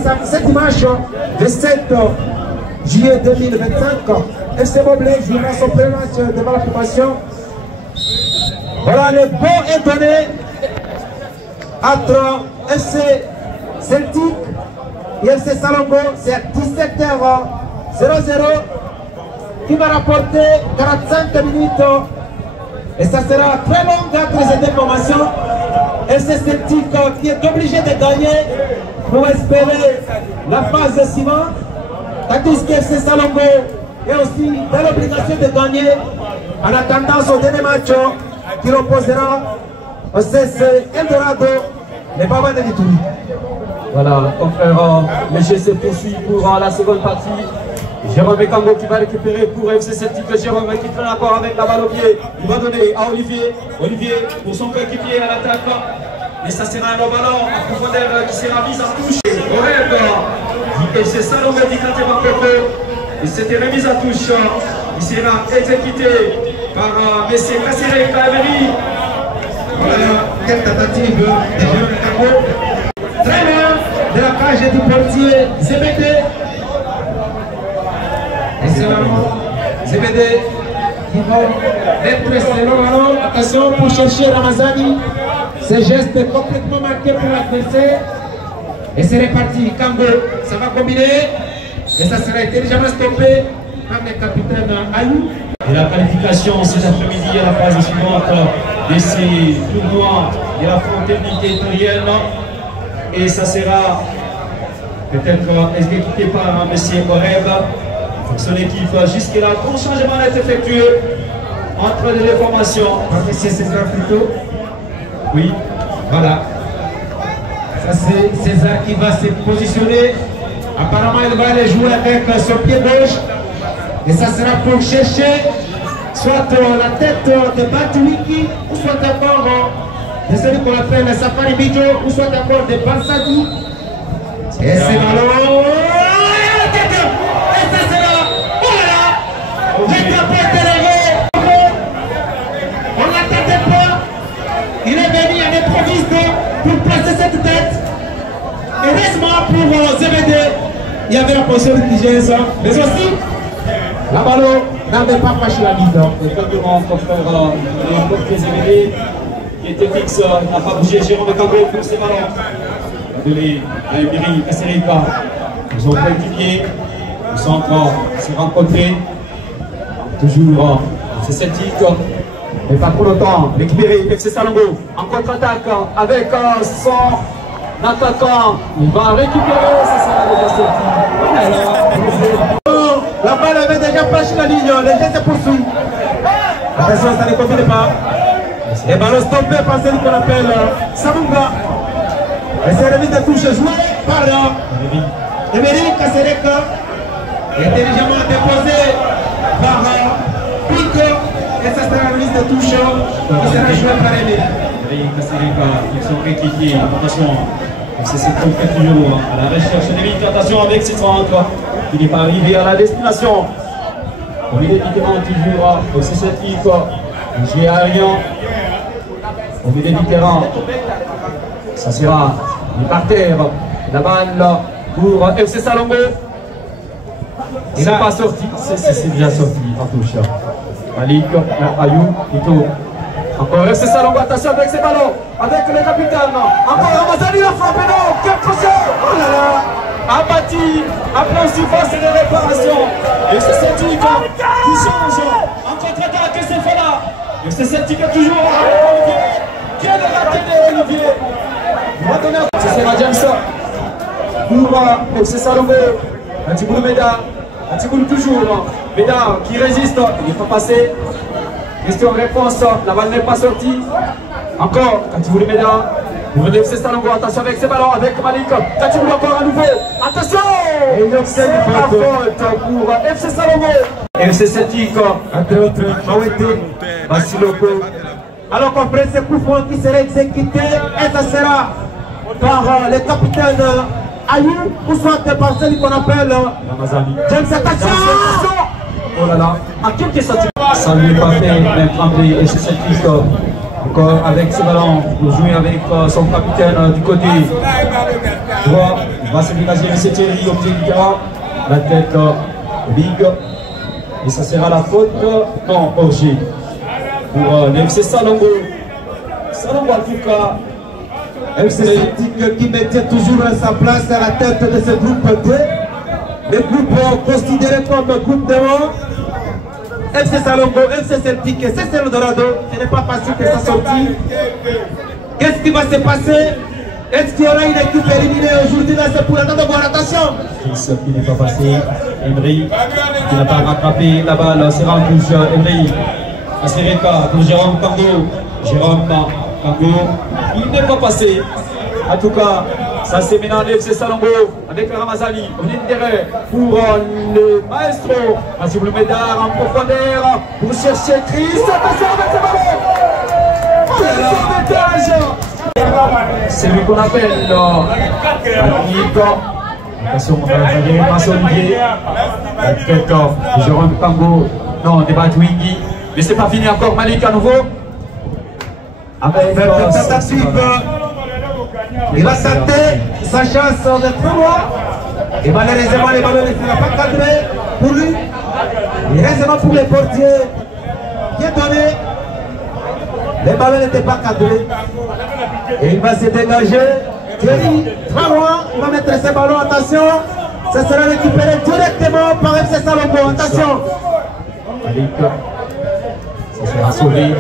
dimanche, le 7 juillet 2025, FC Mobley jouera son premier match devant la population. Voilà, le bon est donné entre FC Celtic et FC Salongo. C'est à 17h00 qui va rapporter 45 minutes. Et ça sera très long entre ces deux formations. FC Celtic qui est obligé de gagner pour espérer la phase suivante. Tandis que FC Salongo est aussi dans l'obligation de gagner en attendant son dernier match qui l'opposera au CS Eldorado, les Baba de Litouri. Voilà, confrère, le jeu se poursuit pour la seconde partie. Jérôme Kango qui va récupérer pour FC Celtic. Jérôme qui traîne encore avec la balle au pied. Il va donner à Olivier. Olivier pour son coéquipier à l'attaque. Et ça sera un ballon en profondeur qui sera mis en touche. Au rêve du FC Salongo du quartier Bakoko. Et cette remise à touche, il sera exécuté par M. Kassiré Kaveri. Voilà, quelle tentative de Jérôme Kango. Très loin de la cage du portier Zébédé. Et c'est vraiment Zébédé qui va être resté le ballon. Attention pour chercher Ramazani. Ce geste est complètement marqué pour l'adversaire. Et c'est reparti. Kango, ça va combiner. Et ça sera intelligemment stoppé par le capitaine Ayou. Et la qualification cet après-midi à la phase suivante de ces tournois de la fraternité territoriale. Et ça sera peut-être exécuté par M. Oreb, son équipe. Jusque-là, bon changement est effectué entre les deux formations. Par M. César plutôt. Oui, voilà. Ça c'est César qui va se positionner. Apparemment il va aller jouer avec son pied gauche. Et ça sera pour chercher soit la tête de Batuiki ou soit encore de celui qu'on appelle le Safari Bijo ou soit encore de Bansadi. Et c'est ballon. Et ça sera. Oh là là. Le drapeau est élevé. On ne l'attendait pas. Il est venu à l'improviste pour placer cette tête. Heureusement pour ZBD, il y avait la position de TGS, mais aussi la ballon n'avait pas fâché la ligne. Exactement, mon frère Portier ZBD qui était fixe, n'a pas bougé. Jérôme Kango pour ses ballons. Donné à Emery Kaserika. Ils ont coéquipier. Le centre s'est rencontré. Toujours, c'est Celtic. Mais pas pour longtemps. Récupéré FC Salongo en contre-attaque avec son attaquant. Il va récupérer. C'est ça le Celtic. La balle avait déjà franchi la ligne. Les gens se poursuivent. Attention, ça ne confine pas. Les ballons stoppés par celui qu'on appelle Samunga. Et c'est remis de touche joué par Emery Kasereka. Intelligemment déposé par Pico. Et ça sera la remise de touche qui sera joué par Emery. Emery Kasereka, ils sont rééquipiers. Attention, c'est cette fait toujours à la recherche des vies. Attention avec ses 30. Il n'est pas arrivé à la destination. On est différent toujours au C7 J'ai Arian. Au milieu du terrain. Ça sera par terre. La balle pour FC Salongo. Il n'est pas sorti. C'est déjà sorti en touche. Malik, Ayou, Ito. Encore FC Salongo, attention avec ses ballons. Avec le capitaine. Encore Ramazani, la frappe. Non, quel crochet. Oh là là. Abattu, appelé en surface et de réparation. Et c'est Celtic qui change en contre-attaque. C'est Fala. Et c'est Celtic toujours. Quel est la télé, Olivier? C'est Sarah James pour FC Salongo. Antiboulou Meda. Antiboulou toujours. Meda qui résiste. Il n'est pas passé. Question-réponse. La balle n'est pas sortie. Encore. Antiboulou Meda. Pour le FC Salongo, attention avec ses ballons, avec Malik. Antiboulou encore à nouveau. Attention! Et c'est la faute pour FC Salongo. FC Celtic. Mawete. Basiloko. Alors qu'après ce coup franc qui sera exécuté, et ça sera par le capitaine Ayou, ou soit par celui qu'on appelle James. Attention! Oh là là, à qui est sorti? Ça ne lui est pas fait, même trembler, et c'est Celtic encore avec ses ballons pour jouer avec son capitaine du côté droit. Il va se dégager, c'est Thierry au pied du terrain, la tête big, et ça sera la faute, non, Orgé. Pour l'FC Salongo. Salongo en tout cas. FC Celtic qui mettait toujours sa place à la tête de ce groupe D. Le groupe considéré comme groupe de mort. FC Salongo, FC Celtic, c'est Eldorado. Ce n'est pas facile que ça sorte. Qu'est-ce qui va se passer? Est-ce qu'il y aura une équipe éliminée aujourd'hui dans ce point? Attendez voir, attention. Qui n'est pas passé. Emery qui n'a pas rattrapé la balle. C'est en touche. Emery. Kasereka pour Jérôme Kango. Jérôme Kango, il n'est pas passé. En tout cas, ça c'est maintenant l'FC Salongo avec Ramazani. On est derrière pour le maestro. Antiboulou Médard en profondeur pour chercher Chris. Attention avec ce ballon. C'est lui qu'on appelle attention, on va faire une passe Olivier. Jérôme Kango. Non, débat Wingy. Mais c'est pas fini encore, Malik à nouveau. Avec il va tenter sa chance de 3 mois. Et malheureusement, les ballons ne seront pas cadrés pour lui. Et heureusement pour les portiers, bien donné. Les ballons n'étaient pas cadrés. Et il va se dégager. Thierry, 3 mois, il va mettre ses ballons. Attention, ça sera récupéré directement par FC Salongo. Attention. Malik. Ça sera sauvé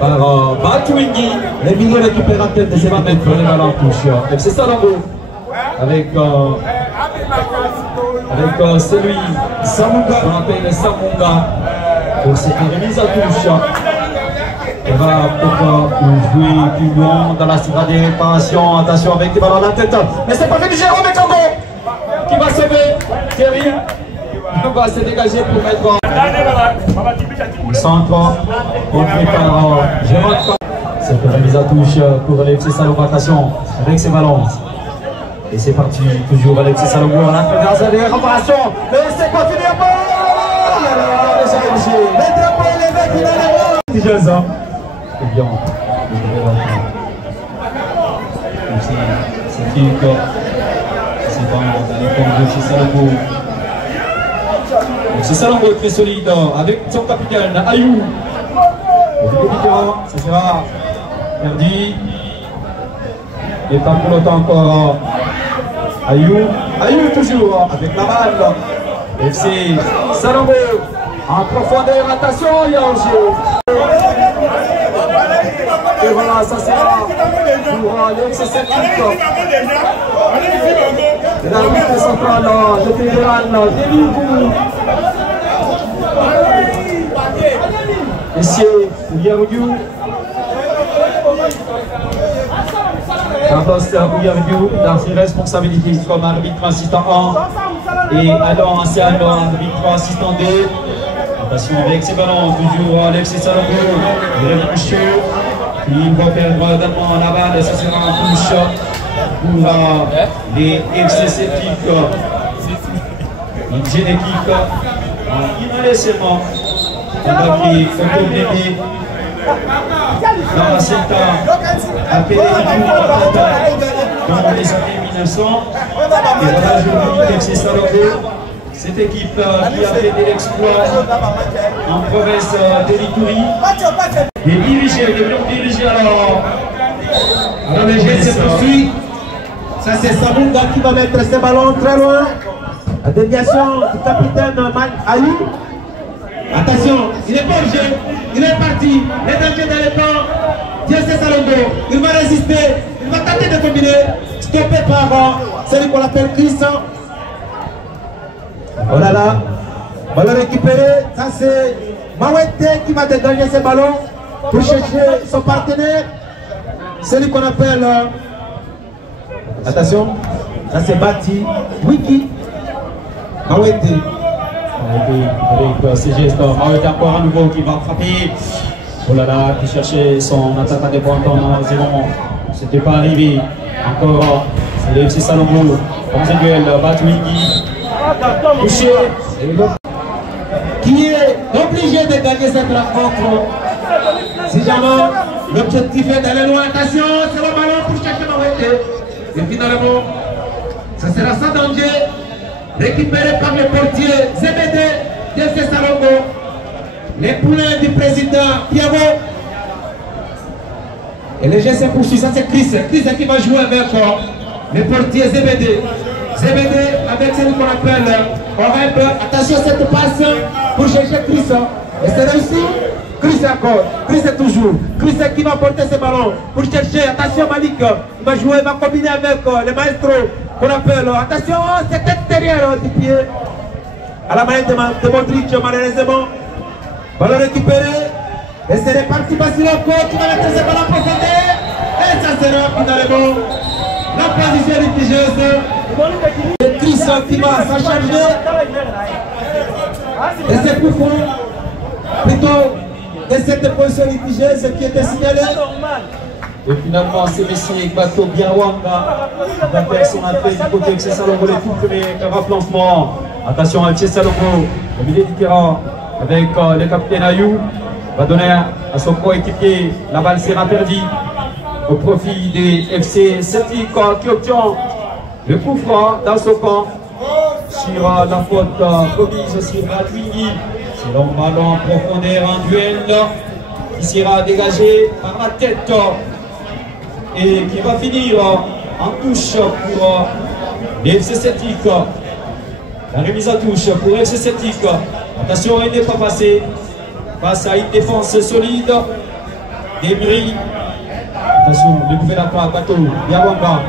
par Batouingi. Les milieux récupérateurs de ces va mettre les ballons en touche. FC Salongo avec celui Samunga. qu'on appelle Samunga pour cette remise à touche. Il va peut-être jouer plus loin dans la surface des réparations. Attention avec les ballons à la tête. Mais c'est pas fini, Jérôme Mekambo qui va sauver. Thierry va se dégager pour mettre le centre. Compris par Jérôme. C'est la mise à touche pour l'FC Salombo. Attention avec ses ballons. Et c'est parti, toujours Alexis Salombo. On a fait dans les réparations. Mais c'est pas fini. Les drapeaux, les mecs, il a les c'est bien. C'est qui c'est bon dans les comptes de chez Salombo. C'est Salombo très solide avec son capitaine Ayou. Ça sera perdu. Et pas pour longtemps encore Ayou toujours avec la balle. FC Salombo en profondeur, attention, il y a un jeu. Et voilà, ça sera pour l'FC Celtic. La lutte centrale, le fédéral, Délibou. Messieurs, Ouyardiou. Carlos Ouyardiou dans ses responsabilités comme arbitre assistant 1 et alors ancien arbitre assistant 2. Attention avec ses ballons, toujours l'FC Salombo. Il est chaud. Il va perdre d'abord la balle, ce sera un touche pour les FC Celtic. Une jeune équipe immédiatement qui est problème dans la secteur appelé dans les années 1900. Et voilà, je dis FC Salombo. Cette équipe qui a fait de l'exploit en province de l'Itourie. Les dirigés alors. Alors le jeu se poursuit. Ça c'est Sabunga qui va mettre ses ballons très loin. La déviation du capitaine Ayou. Attention, il est pas au jeu. Il est parti. Les dangers dans le temps. FC Salombo. Il va résister. Il va tenter de combiner. Stoppé par celui qu'on appelle Chris. Oh là là, ballon récupéré, ça c'est Mawete qui va dégager ses ballons pour chercher son partenaire, celui qu'on appelle, attention, ça c'est Bati, Wiki, Mawete. Avec ces gestes, Mawete encore à nouveau qui va frapper. Oh là là, qui cherchait son attaque indépendant, c'est bon, c'était pas arrivé. Encore, c'est le FC Salombo, comme c'est duel, Bati Wiki. Touché, qui est obligé de gagner cette rencontre. Si jamais l'objectif est d'aller loin, attention, c'est le ballon pour chercher Mawete. Et finalement, ça sera sans danger, récupéré par le portier Zebede de FC Salombo, les poulains du président Piavo. Et le jeu se poursuit, ça c'est Chris qui va jouer avec le portier Zebede. Zebede avec celui qu'on appelle Oreb. Attention à cette passe pour chercher Chris. Et c'est réussi. Chris encore. Chris est toujours. Chris qui va porter ce ballon pour chercher. Attention Malik. Il va jouer, il va combiner avec le maestro qu'on appelle. Attention, c'est extérieur du pied. À la manette de Modric, malheureusement. Ballon récupéré. Et c'est reparti Basiloko qui va mettre ce ballon profondeur. Et ça sera finalement la position litigieuse. Et Chris qui va s'en charger. Et c'est plus fort. Plutôt de cette position litigieuse qui était signalée. Et finalement, c'est Messi Bato Biawanga qui va faire son entrée du côté de FC Salombo, les tout premiers remplacements. Attention à FC Salombo, au milieu du terrain, avec le capitaine Ayou, va donner à son coéquipier. La balle sera perdue au profit des FC Celtic qui obtient le coup franc dans son camp sur la faute commise sur Ratwingi. C'est long ballon en profondeur, un duel qui sera dégagé par la tête et qui va finir en touche pour les FC Celtic. La remise à touche pour FC Celtic. Attention, il n'est pas passé face à une défense solide. Débris. Attention, le nouvel attaque, bateau. Yawanga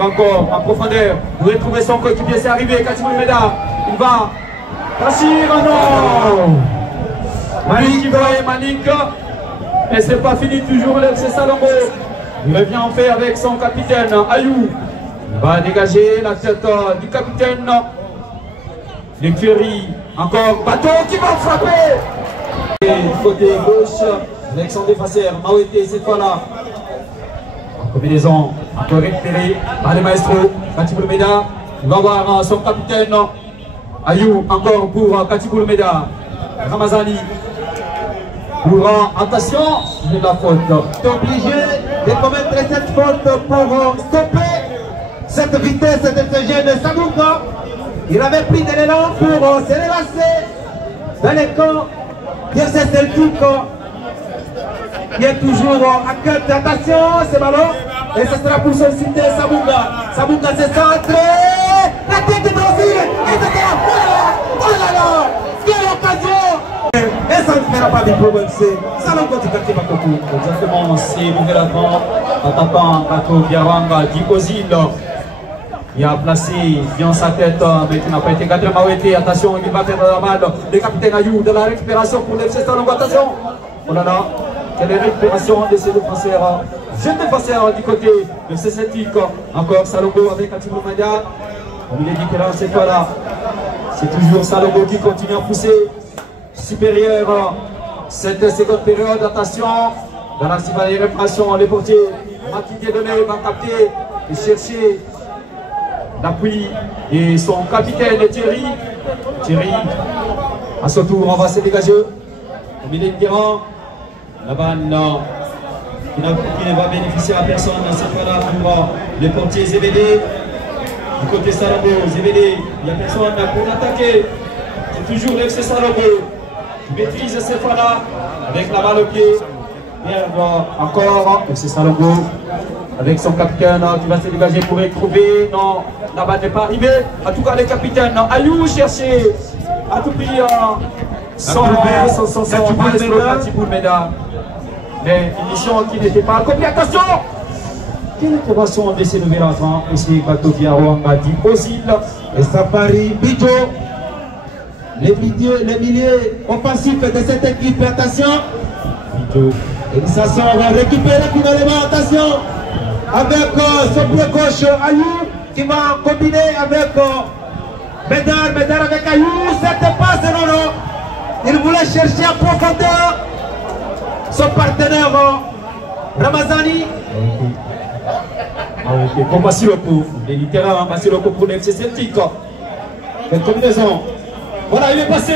encore en profondeur. Vous pouvez trouver son coéquipier, c'est arrivé. Katimou Meda, il va. Tachir, non. Malik. Et c'est pas fini, toujours l'FC Salongo. Il revient en fait avec son capitaine Ayou. Il va dégager la tête du capitaine. L'écurie, encore bateau qui va frapper. Et du côté gauche, avec son défenseur Mawete cette fois-là. En combinaison, encore récupéré par les maestros. Katibou Meda, il va voir son capitaine Ayou, encore pour Katibou Meda. Ramazani. Pour attention, de la faute. Il est obligé de commettre cette faute pour stopper cette vitesse de ce jeune Samouka. Il avait pris de l'élan pour se relancer dans les camps de ce Celtic qui est toujours à cœur d'attention, ce ballon. Et ce sera pour solliciter Samouka. Samouka se centre. La tête de Brésil. Et ce sera. Oh là là! Quelle occasion! Et ça ne fera pas de problème, c'est Salongo du quartier Bakoku. Exactement, c'est nouvel avant, attaquant Kato Biaranga Dikozil. Il a placé bien sa tête, mais qui n'a pas été cadré. Mawete, attention, il va faire la balle. Le capitaine Ayou de la récupération pour l'FC Salongo, attention. Oh là là, quelle récupération de ces défenseurs. Jeune défenseur du côté de FC Celtic. Encore Salongo avec Katibou Meda. Il est différent cette fois-là. C'est toujours Salongo qui continue à pousser. Supérieur cette seconde période, attention dans la réparation, les portiers Maki donné va capter et chercher l'appui et son capitaine Thierry à son tour on va se dégager au milieu de terrain la balle qui ne va bénéficier à personne cette fois-là pour les portiers ZBD du côté Salongo. ZBD, il n'y a personne pour l'attaquer, c'est toujours l'FC Salongo. Maîtrise cette fois-là avec la balle au pied. Encore, c'est Salongo avec son capitaine qui va se dégager pour retrouver. Non, la balle n'est pas arrivée. En tout cas, les capitaines Ayou chercher à tout prix son Katibou Meda. Mais une mission qui n'était pas accomplie. Attention! Quelle intervention de ces nouvelles enfants? Ici, Kato Biaranga dit aux îles. Et ça parie Bidjo. Les milieux offensifs de cette équipe, attention. Et ça sera récupéré finalement, attention. Avec son pied gauche, Ayou, qui va combiner avec Médard avec Ayou. Cette passe, non. Il voulait chercher en profondeur son partenaire Ramazani. Pour Bassiloko, les littéraires Bassiloko pour l'FC Celtic. Cette combinaison. Voilà, il est passé.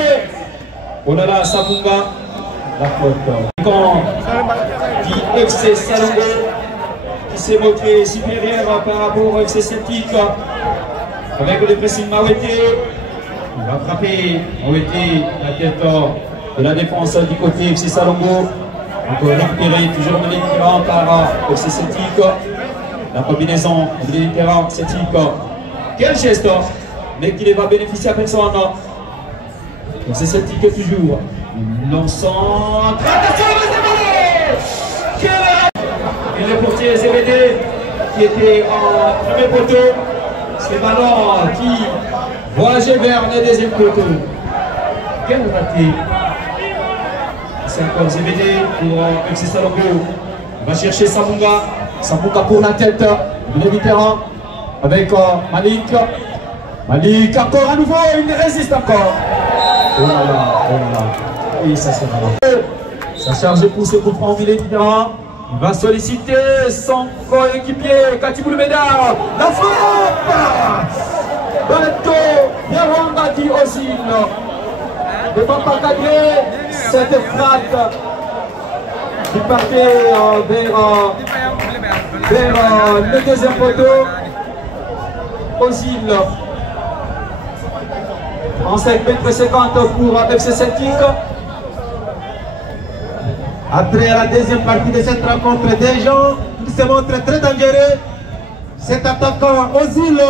Oh là là, Samouka. La faute. Quand dit FC Salongo qui s'est montré supérieur par rapport au FC Celtic avec le pressing Mawete. Il va frapper Mawete la tête de la défense du côté FC Salongo. Encore récupéré, toujours mené différent par FC Celtic. La combinaison du terrain Celtic. Quel geste, mais qui ne va bénéficier à personne. C'est Celtic toujours. L'encentre. Et le portier ZBD qui était en premier poteau. C'est ballon qui voyageait vers le deuxième poteau. Quel raté. C'est encore ZBD pour FC Salongo. Il va chercher Samouka. Samouka pour la tête. Il est différent avec Malik. Malik encore à nouveau. Il résiste encore. Oh là là, oh là là. Oui, ça c'est vraiment. Ça charge pour ce coup franc au milieu du terrain. Il va solliciter son coéquipier, Katibou Meda. La frappe! Bato, Biaranga dit aussi. Ne va pas cadrer cette frappe qui partait vers le deuxième poteau. Osil. En 5,50 m pour FC Celtic. Après la deuxième partie de cette rencontre, des gens qui se montrent très dangereux. Cet attaquant Ozil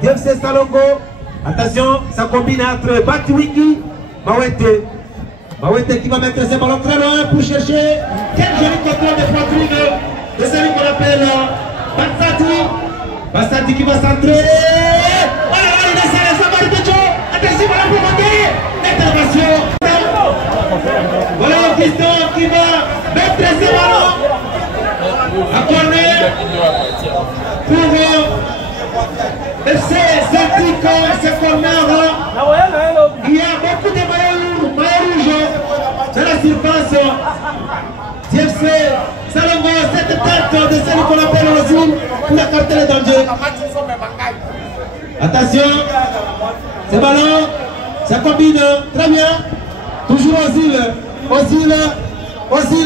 du FC Salongo. Attention, ça combine entre Batiwiki, Mawete. Mawete qui va mettre ses ballons très loin pour chercher. Quel joli contrôle de poitrine de celui qu'on appelle Bassati. Bassati qui va centrer. Attention, voilà pour monter. Intervention. Voilà Christophe qui va mettre FC Celtic, c'est corner. Il y a beaucoup de maillots rouges dans la surface. FC Salongo, cette tête de celle qu'on appelle Ozil pour la carte de danger. Attention, ce ballon, ça combine très bien. Toujours Ozil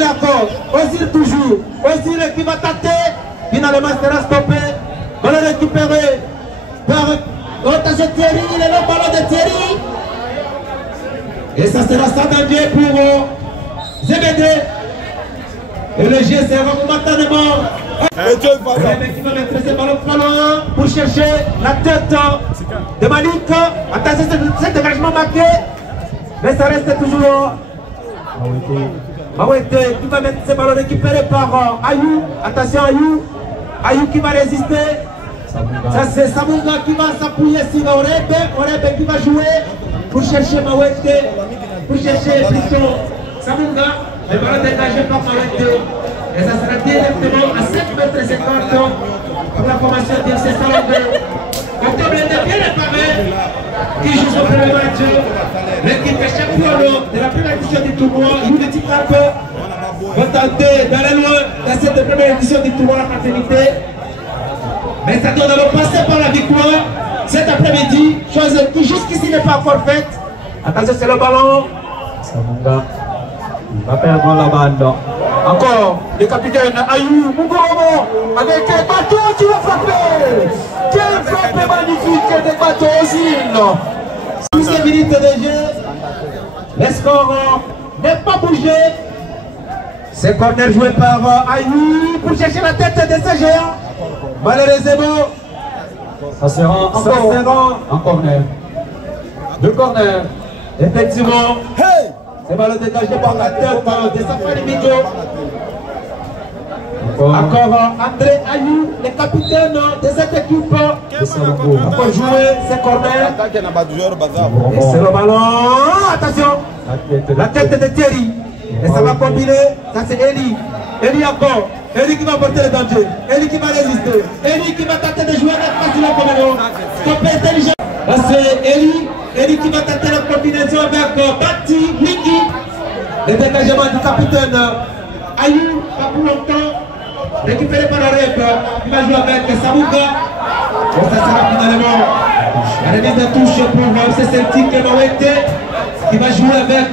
encore, Ozil toujours, Ozil qui va tâter, finalement sera stoppé, ballon récupéré par Thierry, il est le ballon de Thierry. Et ça sera ça danger pour ZBD. Et le jeu sera momentanément. Qui va mettre ce ballon pas loin pour chercher la tête de Malik. Attention, cet dégagement marqué. Mais ça reste toujours. Mawete qui va mettre ce ballon récupéré par Ayou. Attention Ayou. Ayou qui va résister. Ça c'est Samunga qui va s'appuyer sur Orebe qui va jouer pour chercher Mawete. Pour chercher plutôt Samunga. Le ballon dégagé par Mawete. Et ça sera directement à 7,50 m pour la formation de FC Salongo. Octobre est bien réparé, qui joue son premier match. L'équipe est championne de la première édition du tournoi. Unity Cup va tenter d'aller loin dans cette première édition du tournoi à fraternité. Mais ça doit d'abord passer par la victoire cet après-midi, chose qui jusqu'ici n'est pas encore faite. Attention, c'est le ballon. Samunga. Il va perdre la balle. Encore le capitaine Ayou Mugoromo avec un bateau qui va frapper. Quel frappe magnifique des bateaux aussi. 12 minutes de jeu. Le score n'est pas bougé. C'est corner joué par Ayou pour chercher la tête de ce géant. Malheureusement, ça sera encore un corner. Deux corners. Effectivement. Hey! C'est ballon dégagé par la tête de Safari Midjo. Encore André Ayou, le capitaine de cette équipe. Encore jouer, c'est corner. Et c'est le ballon. Attention, la tête de Thierry. Et ça va combiner. Ça c'est Eli. Eli encore. Eli qui va porter le danger. Eli qui va résister. Eli qui va tenter de jouer avec facilement comme ballon. Stopper intelligent. Là c'est Eli. Eli qui va tenter la combinaison avec Bati, Wiki. Le dégagement du capitaine Ayou, pas pour longtemps. Récupéré par la rep. Il va jouer avec Samunga. Et ça sera finalement la remise de touche pour FC Celtic et Mawete. Qui va jouer avec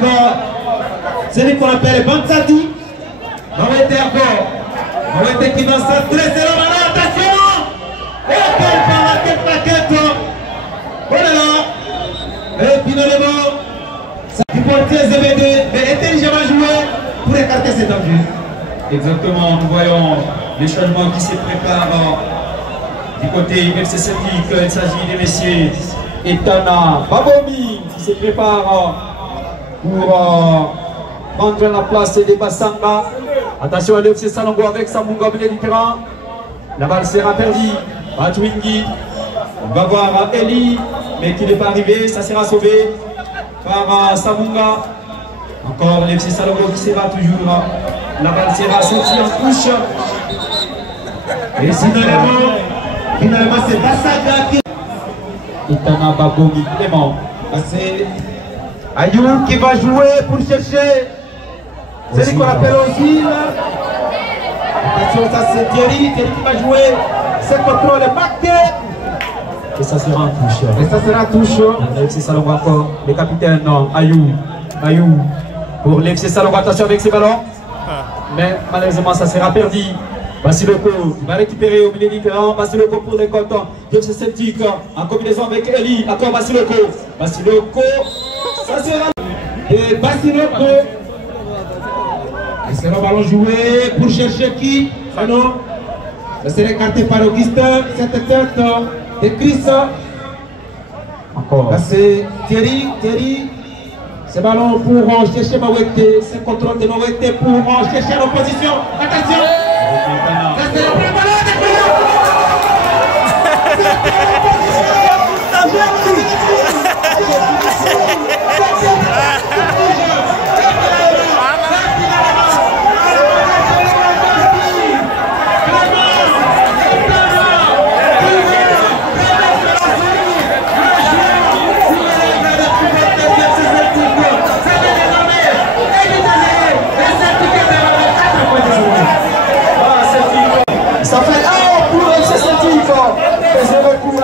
celui qu'on appelle Bansadi. Mawete encore. Mawete qui va centrer. C'est le ballon. Attention! Et quelle plaquette! Oh là là! Et finalement, ça du portier ZBD, mais intelligemment joué pour écarter cet danger. Exactement, nous voyons les changements qui se préparent du côté FC Celtic. Il s'agit des messieurs Etana Babomi qui se prépare pour prendre la place des Bassanga. Attention à l'FC Salongo avec Samunga au milieu du terrain. La balle sera perdue à Twingi. On va voir Eli, mais qui n'est pas arrivé. Ça sera sauvé par Samunga. Encore l'FC Salongo qui sera toujours. La balle sera sortie en touche. Et finalement c'est Bassanga qui. Itana Babomi Clément. C'est Ayou qui va jouer pour chercher celui qu'on appelle Ozil. Attention, ça c'est Thierry qui va jouer. C'est contrôle marqué. Et ça sera en touche. Et ça sera en touche. L'FC Salongo encore. Le capitaine Ayou. Pour l'FC Salongo, attention avec ses ballons. Mais malheureusement ça sera perdu. Basiloko va récupérer au milieu du terrain. Basiloko pour les côtes de FC Celtic en combinaison avec Eli. Encore Basiloko. Ça sera. Et Basiloko. Et c'est le ballon joué pour chercher qui? Ah non. Ça sera écarté par Augustin. Cette tête de Chris. Encore. C'est Thierry. Ce ballon pour chercher Mawete. C'est contrôle de Mawete pour chercher l'opposition. Attention. Ça c'est le premier ballon de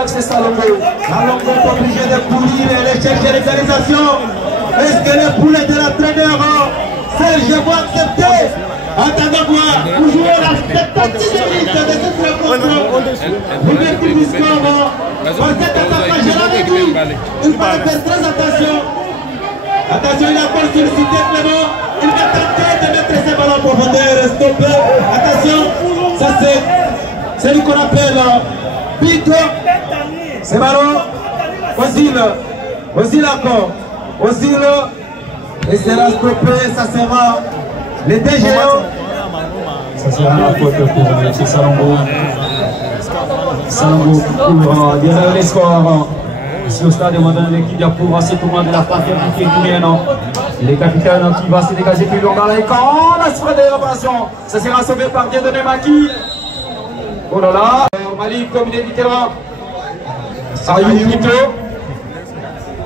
FC Salongo. Salongo est obligé de courir et de chercher l'égalisation. Est-ce que les poulets de l'entraîneur Serge vont accepter? Attendez voir, pour jouer la 70 minutes de cette rencontre. L'ouverture du score. Parce que attaquant, je l'avais dit, il fallait faire très attention. Attention, il a encore sollicité Clément. Il va tenter de mettre ses ballons en profondeur. Stopper. Attention, ça c'est lui qu'on appelle Pique. Ces ballons oscille encore. Oscille. Et sera stoppé. Ça sera les deux géants. Ça sera la faute pour M. Salongo. Salongo pour derrière les scores. Ici au stade moderne de l'équipe pour ce tournoi de la fraternité guinéenne. Les capitaines qui va se dégager plus loin dans l'écran. La surprise de l'opération. Ça sera sauvé par Dieudonné Maki. Oh là là. Malik comme il est du terrain. Ayou plutôt.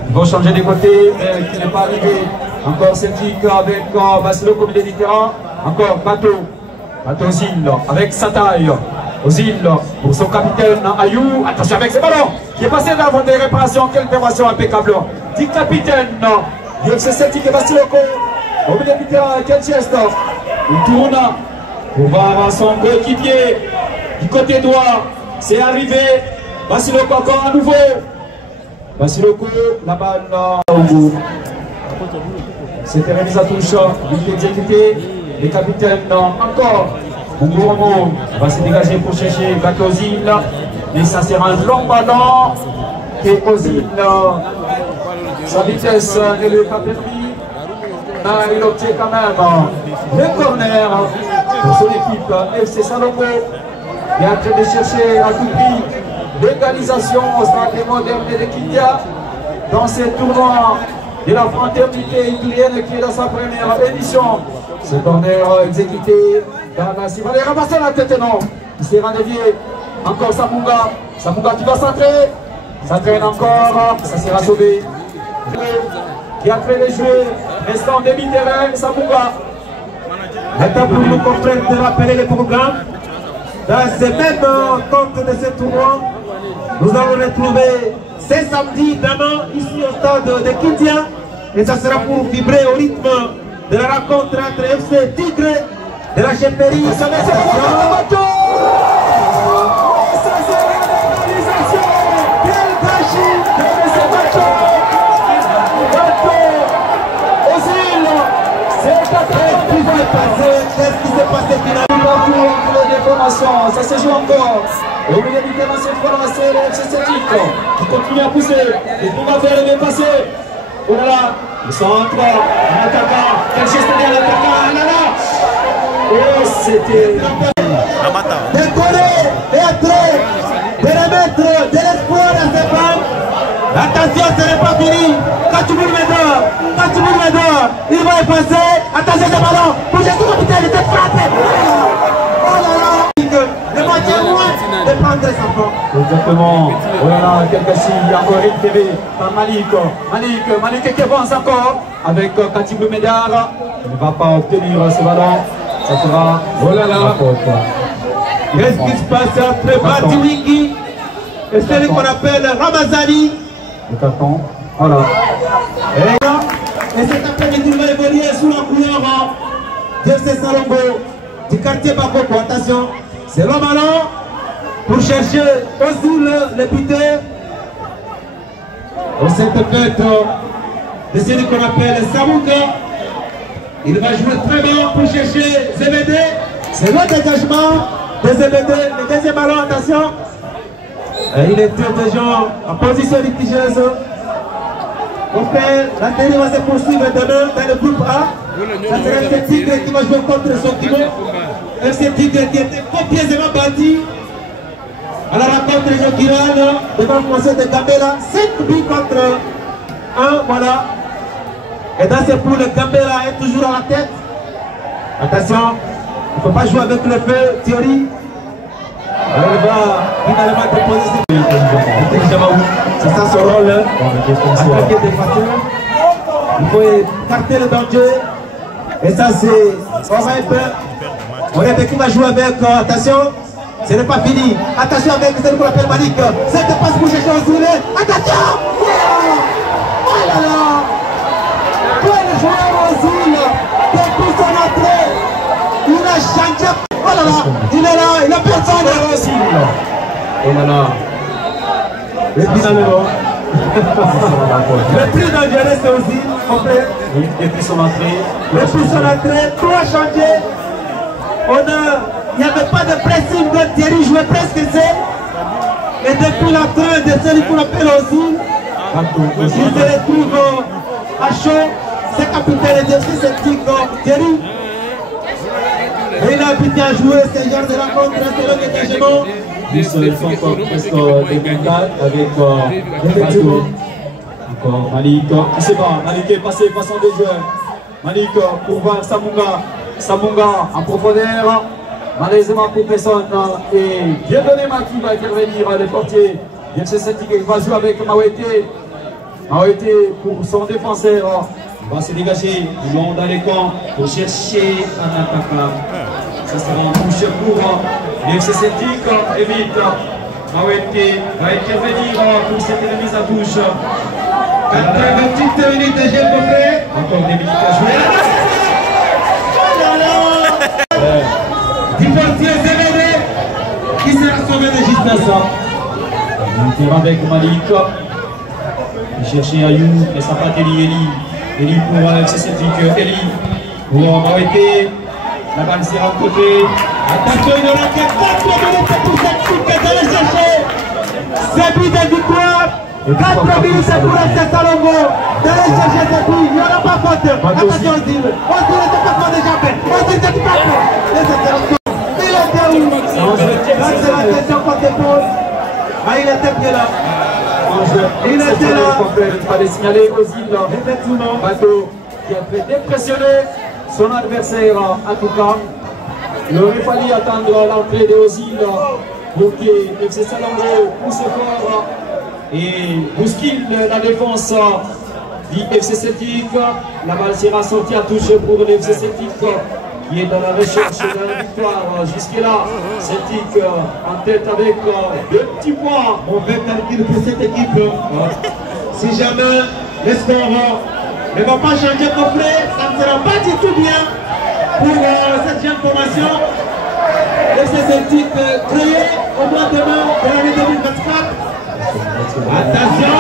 Ils vont changer de côté, mais qui n'est pas arrivé. Encore Celtic avec Basilo comme il est du terrain. Encore Bateau. Bateau Ozil avec sa taille. Ozil pour son capitaine Ayou. Attention avec ses ballons. Qui est passé dans des réparations. Quelle intervention impeccable. Dit capitaine. Du FC Celtic et Basiloko. Au milieu du terrain, quel geste. Il tourne pour voir son coéquipier. Du côté droit, c'est arrivé. Basiloko encore à nouveau. Basiloko, la balle au bout. C'était remis à touche. Il est exécuté. Les capitaines encore. Mungouromo va se dégager pour chercher Ozil. Mais ça sera un long ballon. Et Ozil, sa vitesse ne lui est pas permis. Mais il obtient quand même le corner pour son équipe FC Salongo. Il est en train de chercher à tout prix l'égalisation au stade moderne de l'Equidia dans ce tournoi de la fraternité guinéenne qui est dans sa première édition. Ce corner exécuté dans la cible. Allez, ramasser la tête, non. Il s'est dévié. Encore Samunga. Samunga qui va s'entraîner. S'entraîne encore. Ça sera sauvé. Qui a fait les jeux. Restant en demi-terrain. Samunga. Maintenant, pour nous comprendre de rappeler les programmes, dans ce même compte de ce tournoi, nous allons retrouver ce samedi, demain, ici au stade de Kidia. Et ça sera pour vibrer au rythme de la rencontre entre FC Tigre de la Chefferie. Ça c'est la bateau. Ça c'est la réalisation. Quel gâchis de ce bateau. Bateau. Ozil. C'est qu'est-ce qui va passer? Qu'est-ce qui s'est passé finalement? Ça se joue encore. Au milieu du terrain, cette fois, c'est le FC Celtic qui continue à pousser. Et pour faire le bien passer. Oh là là, le centre, un attaquant. Quel geste derrière l'attaquant? Ah là là. Oh, c'était. Décoller et entrer, de remettre de l'espoir à ces femmes. Attention, ce n'est pas fini. Kachouboul Médor, il va y passer. Attention, ce ballon. Pour Jésus, capitaine, il était frappé. Oh là là. Le moitié loin de prendre ses enfants. Exactement. Oh là là, quel gâchis. Il y a encore une TV par Malik qui avance encore avec Kachouboul Médor. Il ne va pas obtenir ce ballon. Ça sera. Oh là là. Qu'est-ce qui se passe entre Batiwingi et celui qu'on appelle Ramazani? Le carton. Voilà. Et cet après-midi, il va évoluer sous la couleur de FC Salongo du quartier Bakoko. Attention, c'est l'homme allant pour chercher aussi le buteur au centre fête de celui qu'on appelle Samunga. Il va jouer très bien pour chercher Zebede. C'est le dégagement de Zebede. Le deuxième ballon, attention. Et il est déjà en position litigieuse. La série va se poursuivre demain dans le groupe A. Ça sera FC Tigre qui va jouer contre son Timo. FC Tigre qui était copieusement bâti à la rencontre inaugurale devant le conseil de Gambela. 5 buts contre 1, voilà. Et dans ces poules, Gambela est toujours à la tête. Attention, il ne faut pas jouer avec le feu, Thierry. Alors il va finalement déposer ses buts. C'est ça son rôle. Attaquer des facteurs. Il faut écarter le danger. Et ça c'est. On rêve qui va jouer avec. Attention. Ce n'est pas fini. Attention avec celle qu'on appelle Malik. Cette passe pour chercher Ozil. Attention! Oh là là! Quel joueur Ozil! Depuis son entrée, il a changé. Oh là là! Il est là, il a personne. Ozil. Oh là là! Et finalement, le plus dangereux c'est Ozil, complet. Oui, depuis son entrée. Depuis son entrée, tout a changé. Il n'y avait pas de pressing de Thierry, jouait presque seul. Et depuis l'entrée de celui qu'on appelle Ozil, il se retrouve à chaud. C'est capitaine de Celtic, Thierry. Et il a habité à jouer ce genre de rencontre, c'est l'engagement. Ils sont encore presque décantades avec encore Malik qui se bat. Malik est passé façon de jeu. Malik pour voir Samunga. Samunga en profondeur. Malheureusement pour personne. Et bien donné qui va intervenir, le portier. Bien c'est Celtic qui va jouer avec Mawete. Mawete pour son défenseur. Il va se dégager du long dans les coins pour chercher un attaquant. Ça sera un touche pour l'FC Celtic, évite. Mawete va intervenir pour cette mise à touche. 28 minutes de jeu complet. Encore des minutes à jouer. Du portier Zélédé qui sera sauvé de justesse. Il tire avec Malik. Il cherchait Ayou et ça part Eli. Eli pour l'FC Celtic. Eli pour Mawete. La balle s'est rencontrée. Attention, il aura que 4 minutes pour cette coupe d'aller chercher. C'est but de victoire. 4 minutes pour FC Salongo d'aller chercher ce but. Il n'y aura pas faute. Attention, Ozil. Ozil n'était pas fort déjà fait. Ozil n'était pas fort. Il était où? Là, c'est la question qu'on te pose. Ah, il était bien là. Il était là. Il fallait signaler Ozil. Effectivement. Bateau qui a fait dépressionner son adversaire en tout cas. Il aurait fallu attendre l'entrée de Ozil pour que FC Salongo pousse fort et bouscule la défense du FC Celtic. La balle sera sortie à touche pour le FC Celtic qui est dans la recherche de la victoire. Jusque-là, Celtic en tête avec 2 petits points. Mauvais calcul pour cette équipe. Si jamais le score ne va pas changer complet, ça ne sera pas du tout bien pour cette jeune formation. Le Celtic créé au mois de mai de l'année 2024. Attention!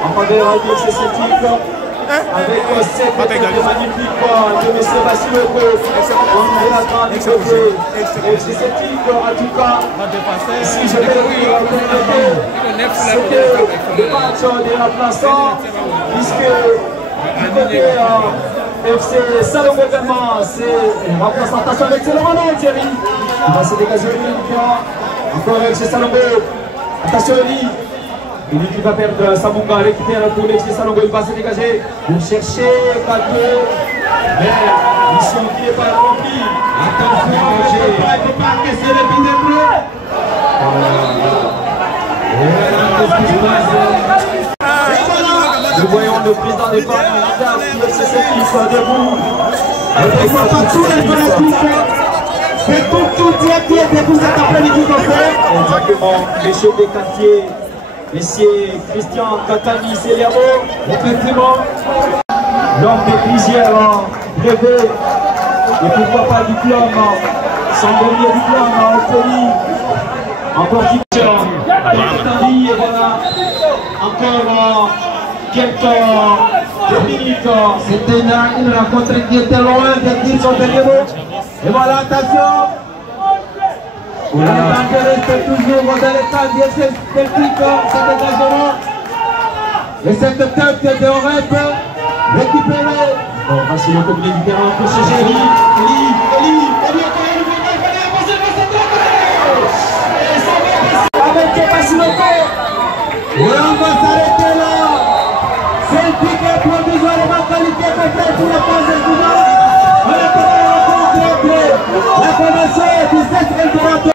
En faveur du FC Celtic avec cette magnifique de M. Bassile on est la grande FC Celtic en tout cas si je vais dire c'était le match des remplaçants puisque du côté FC Salongo également c'est une représentation avec Céléron Thierry il va se dégager une fois encore FC Salongo. Attention Eli, Eli qui va perdre Samunga, récupère pour l'FC Salongo, il va se dégager pour chercher Bateau. Mais mission qui n'est pas remplie. Attention, il ne faut pas casser le but de bleu. Nous voyons le président des femmes, l'FC Celtic soit debout. Il faut pas tout les c'est tout pied depuis cet après-midi qu'on fait. Exactement, les chefs des quartiers, messieurs Christian Katani Celiamo, effectivement, l'homme des plusieurs brevets, et pourquoi pas diplôme, son dernier diplôme obtenu en portugais. Et voilà, encore quelques minutes. C'était une rencontre qui était loin de dire son dernier mot. Et voilà, attention. Le danger reste toujours dans l'état du FC Celtic, cet engagement. Et cette tête de Oreb Récupéré. Bon, Bassiroko du terrain pour ce Eli. Avec Bassiroko. Et on va s'arrêter là. C'est le piquet provisoirement qualifié pour la phase de finale. On attend la rencontre entre la formation du 16